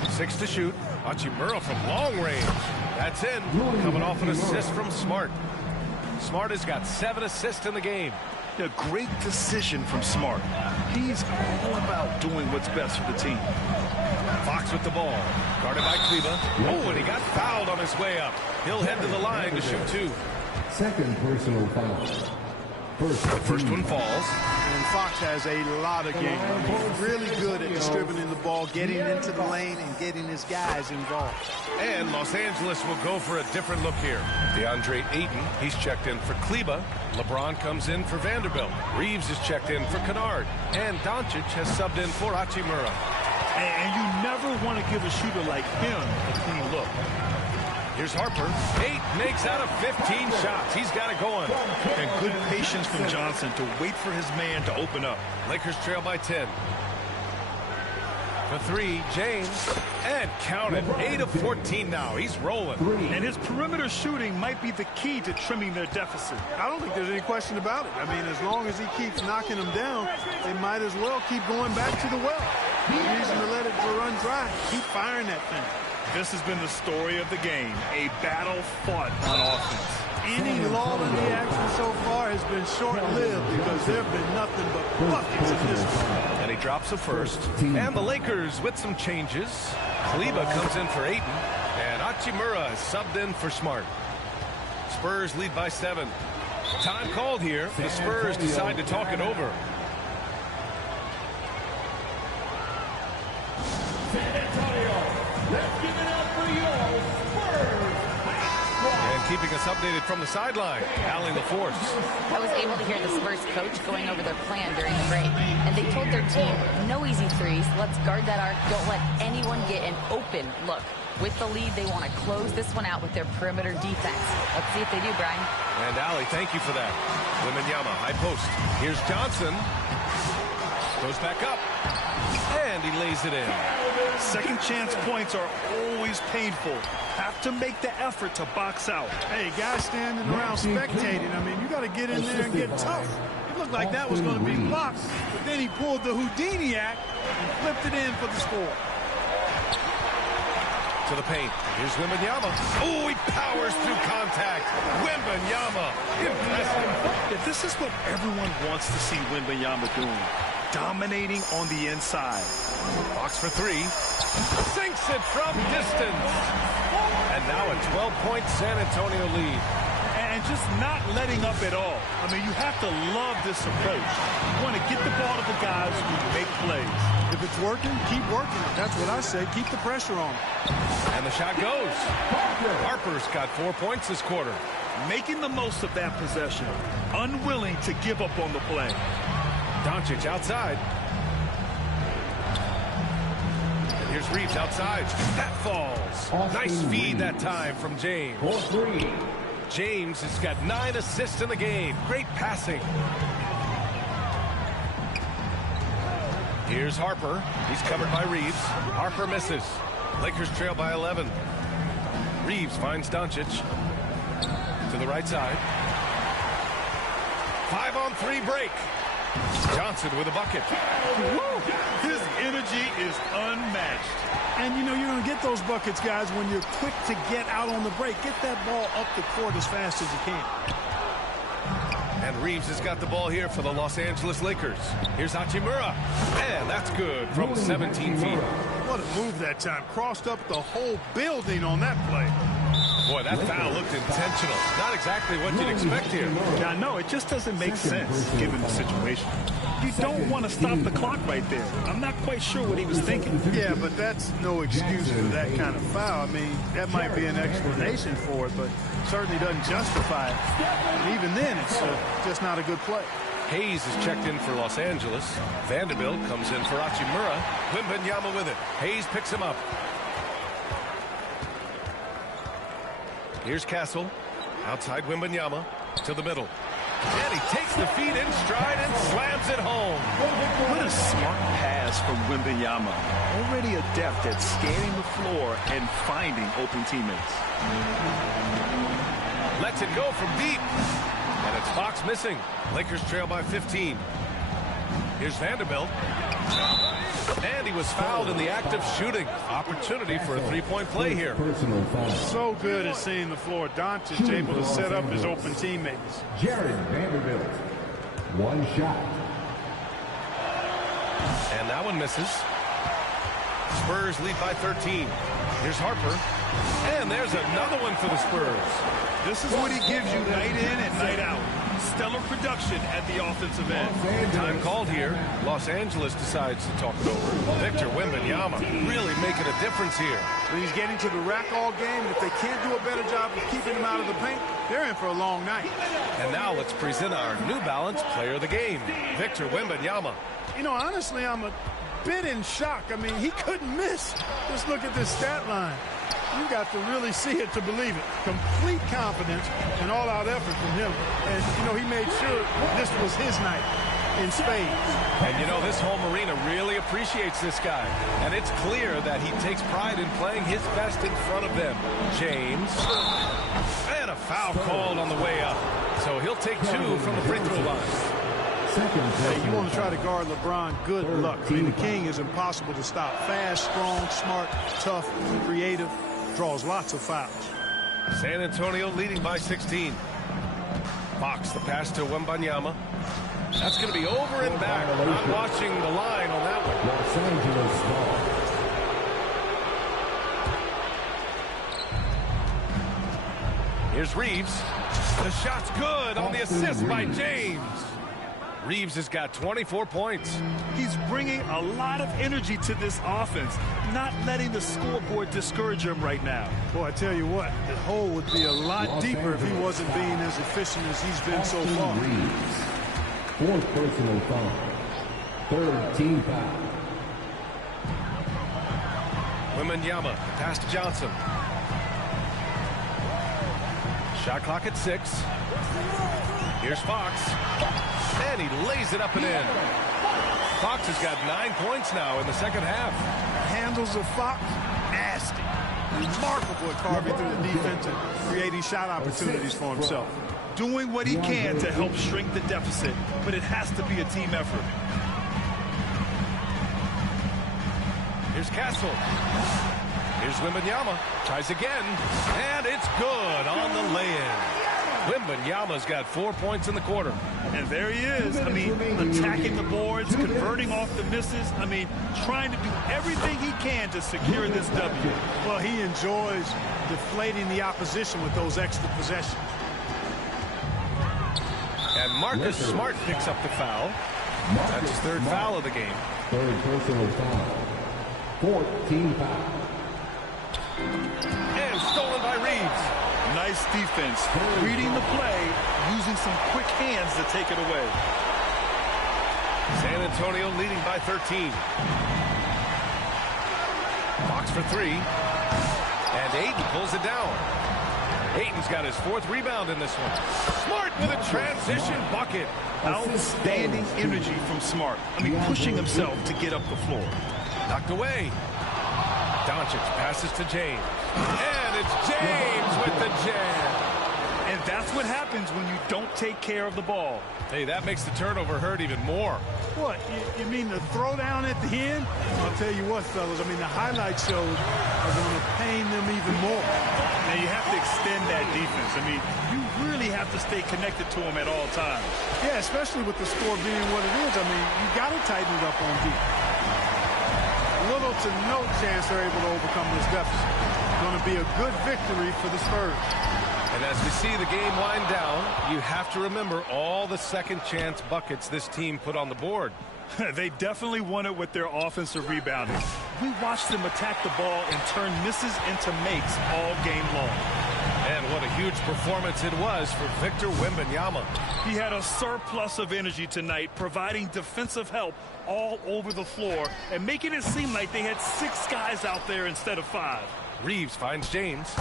6 to shoot. Hachimura from long range. That's in. Coming off an assist from Smart. Smart has got 7 assists in the game. A great decision from Smart. He's all about doing what's best for the team. Fox with the ball. Guarded by Kleber. Oh, and he got fouled on his way up. He'll head to the line to shoot 2. Second personal foul. First one falls. And Fox has a lot of game. He's really good at distributing the ball, getting into the lane, and getting his guys involved. And Los Angeles will go for a different look here. DeAndre Ayton, he's checked in for Kleber. LeBron comes in for Vanderbilt. Reeves is checked in for Kennard. And Doncic has subbed in for Hachimura. And you never want to give a shooter like him a clean look. Here's Harper. 8 makes out of 15 shots. He's got it going. And good patience from Johnson to wait for his man to open up. Lakers trail by 10. For 3, James. And count it. 8 of 14 now. He's rolling. And his perimeter shooting might be the key to trimming their deficit. I don't think there's any question about it. I mean, as long as he keeps knocking them down, they might as well keep going back to the well. No reason to let it run dry. Keep firing that thing. This has been the story of the game, a battle fought on offense. Any lull in the action so far has been short-lived because there have been nothing but buckets in this one. And he drops a first. And the Lakers with some changes. Kleber comes in for Ayton. And Hachimura is subbed in for Smart. Spurs lead by 7. Time called here. The Spurs decide to talk it over. San Antonio, let's give it up for your Spurs. And keeping us updated from the sideline, Allie LaForce. I was able to hear the Spurs coach going over their plan during the break, and they told their team, no easy threes, let's guard that arc, don't let anyone get an open look. With the lead, they want to close this one out with their perimeter defense. Let's see if they do, Brian. And Allie, thank you for that. Wembanyama, high post. Here's Johnson. Goes back up. And he lays it in. Second chance points are always painful. Have to make the effort to box out. Hey, guys standing around spectating. I mean, you got to get in there and get tough. It looked like that was going to be blocked, but then he pulled the Houdini act and flipped it in for the score. To the paint. Here's Wembanyama. Oh, he powers through contact. Wembanyama. Impressive. Yeah, this is what everyone wants to see Wembanyama doing. Dominating on the inside. Box for three. Sinks it from distance. And now a 12-point San Antonio lead. And just not letting up at all. I mean, you have to love this approach. You want to get the ball to the guys who make plays. If it's working, keep working it. That's what I say. Keep the pressure on. And the shot goes. Harper's got 4 points this quarter. Making the most of that possession. Unwilling to give up on the play. Doncic outside. And here's Reeves outside. That falls. Nice feed that time from James. James has got 9 assists in the game. Great passing. Here's Harper. He's covered by Reeves. Harper misses. Lakers trail by 11. Reeves finds Doncic to the right side. 5-on-3 break. Johnson with a bucket. His energy is unmatched. And, you know, you're going to get those buckets, guys, when you're quick to get out on the break. Get that ball up the court as fast as you can. And Reeves has got the ball here for the Los Angeles Lakers. Here's Hachimura. And that's good from 17 feet. What a move that time. Crossed up the whole building on that play. Boy, that foul looked intentional. Not exactly what you'd expect here. I know, it just doesn't make sense given the situation. You don't want to stop the clock right there. I'm not quite sure what he was thinking. Yeah, but that's no excuse for that kind of foul. I mean, that might be an explanation for it, but certainly doesn't justify it. And even then, it's just not a good play. Hayes is checked in for Los Angeles. Vanderbilt comes in for Hachimura. Wembanyama with it. Hayes picks him up. Here's Castle. Outside Wembanyama. To the middle. And he takes the feed in stride and slams it home. What a smart pass from Wembanyama. Already adept at scanning the floor and finding open teammates. Lets it go from deep. And it's Fox missing. Lakers trail by 15. Here's Vanderbilt. And he was fouled in the act of shooting. Opportunity for a three-point play here. So good at seeing the floor. Doncic able to set up his open teammates. Jared Vanderbilt. One shot. And that one misses. Spurs lead by 13. Here's Harper. And there's another one for the Spurs. This is what he gives you night in and night out. Stellar production at the offensive end. Time called here. Los Angeles decides to talk it over. Victor Wembanyama really making a difference here. When he's getting to the rack all game, if they can't do a better job of keeping him out of the paint, they're in for a long night. And now let's present our New Balance player of the game, Victor Wembanyama. You know, honestly, I'm a bit in shock. I mean, he couldn't miss. Just look at this stat line. You got to really see it to believe it. Complete confidence and all-out effort from him. And, you know, he made sure this was his night in spades. And, you know, this home arena really appreciates this guy. And it's clear that he takes pride in playing his best in front of them. James. And a foul called on the way up. So he'll take 2 from the free throw line. Hey, you want to try to guard LeBron, good luck. I mean, the king is impossible to stop. Fast, strong, smart, tough, creative, draws lots of fouls. San Antonio leading by 16. Fox, the pass to Wembanyama. That's going to be over and back. Not watching the line on that one. Los Angeles ball. Here's Reeves. The shot's good on the assist by James. Reeves has got 24 points. He's bringing a lot of energy to this offense, not letting the scoreboard discourage him right now. Boy, I tell you what, the hole would be a lot deeper if he wasn't being as efficient as he's been so far. Fourth personal foul. Third team foul. Wembanyama, pass to Johnson. Shot clock at 6. Here's Fox. And he lays it up and in. Fox has got 9 points now in the second half. Handles of Fox, nasty. Remarkable at carving through the defense and creating shot opportunities for himself. Doing what he can to help shrink the deficit, but it has to be a team effort. Here's Castle. Here's Wembanyama. Tries again. And it's good on the lay-in. Wembanyama's got 4 points in the quarter. And there he is. I mean, attacking the boards, converting off the misses. I mean, trying to do everything he can to secure this W. Well, he enjoys deflating the opposition with those extra possessions. And Marcus Smart picks up the foul. That's his third foul of the game. Third personal foul. Fourth team foul. And stolen by Reeves. Nice defense, reading the play, using some quick hands to take it away. San Antonio leading by 13. Fox for 3. And Ayton pulls it down. Ayton's got his 4th rebound in this one. Smart with a transition bucket. Outstanding energy from Smart. I mean, pushing himself to get up the floor. Knocked away. Doncic passes to James. And it's James with the jam. And that's what happens when you don't take care of the ball. Hey, that makes the turnover hurt even more. What, you mean the throwdown at the end? I'll tell you what, fellas, I mean, the highlight shows are going to pain them even more. Now, you have to extend that defense. I mean, you really have to stay connected to them at all times. Yeah, especially with the score being what it is. I mean, you got to tighten it up on defense. Little to no chance they're able to overcome this deficit. Going to be a good victory for the Spurs. And as we see the game wind down, you have to remember all the second chance buckets this team put on the board. They definitely won it with their offensive rebounding. We watched them attack the ball and turn misses into makes all game long. And what a huge performance it was for Victor Wembanyama. He had a surplus of energy tonight, providing defensive help all over the floor and making it seem like they had 6 guys out there instead of 5. Reeves finds James.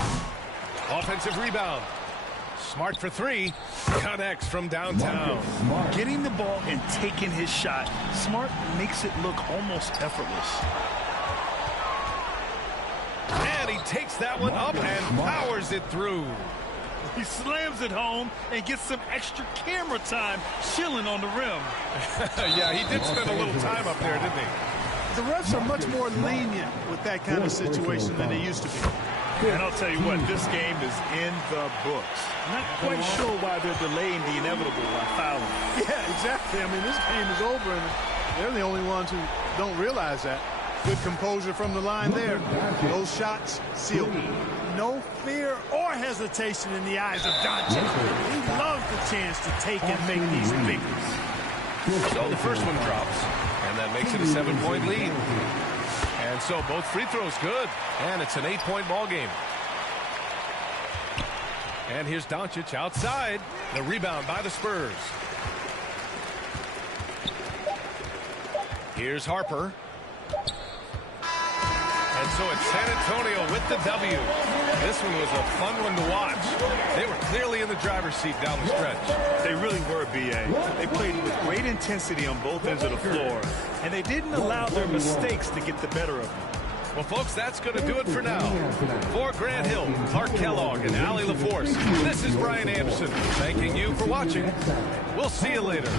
Offensive rebound. Smart for 3. Connects from downtown. Getting the ball and taking his shot. Smart makes it look almost effortless. And he takes that one up and powers it through. He slams it home and gets some extra camera time chilling on the rim. Yeah, he did spend a little time up there, didn't he? The refs are much more lenient with that kind of situation than they used to be. And I'll tell you what, this game is in the books. Not quite sure why they're delaying the inevitable by fouling. Yeah, exactly. I mean, this game is over, and they're the only ones who don't realize that. Good composure from the line there. Those shots sealed. No fear or hesitation in the eyes of Doncic. He loves the chance to take and make these big ones. So the first one drops, and that makes it a 7-point lead. And so both free throws good, and it's an 8-point ball game. And here's Doncic outside. The rebound by the Spurs. Here's Harper. And so it's San Antonio with the W. This one was a fun one to watch. They were clearly in the driver's seat down the stretch. They really were, B.A. They played with great intensity on both ends of the floor, and they didn't allow their mistakes to get the better of them. Well, folks, that's going to do it for now. For Grant Hill, Clark Kellogg, and Allie LaForce, this is Brian Anderson thanking you for watching. We'll see you later.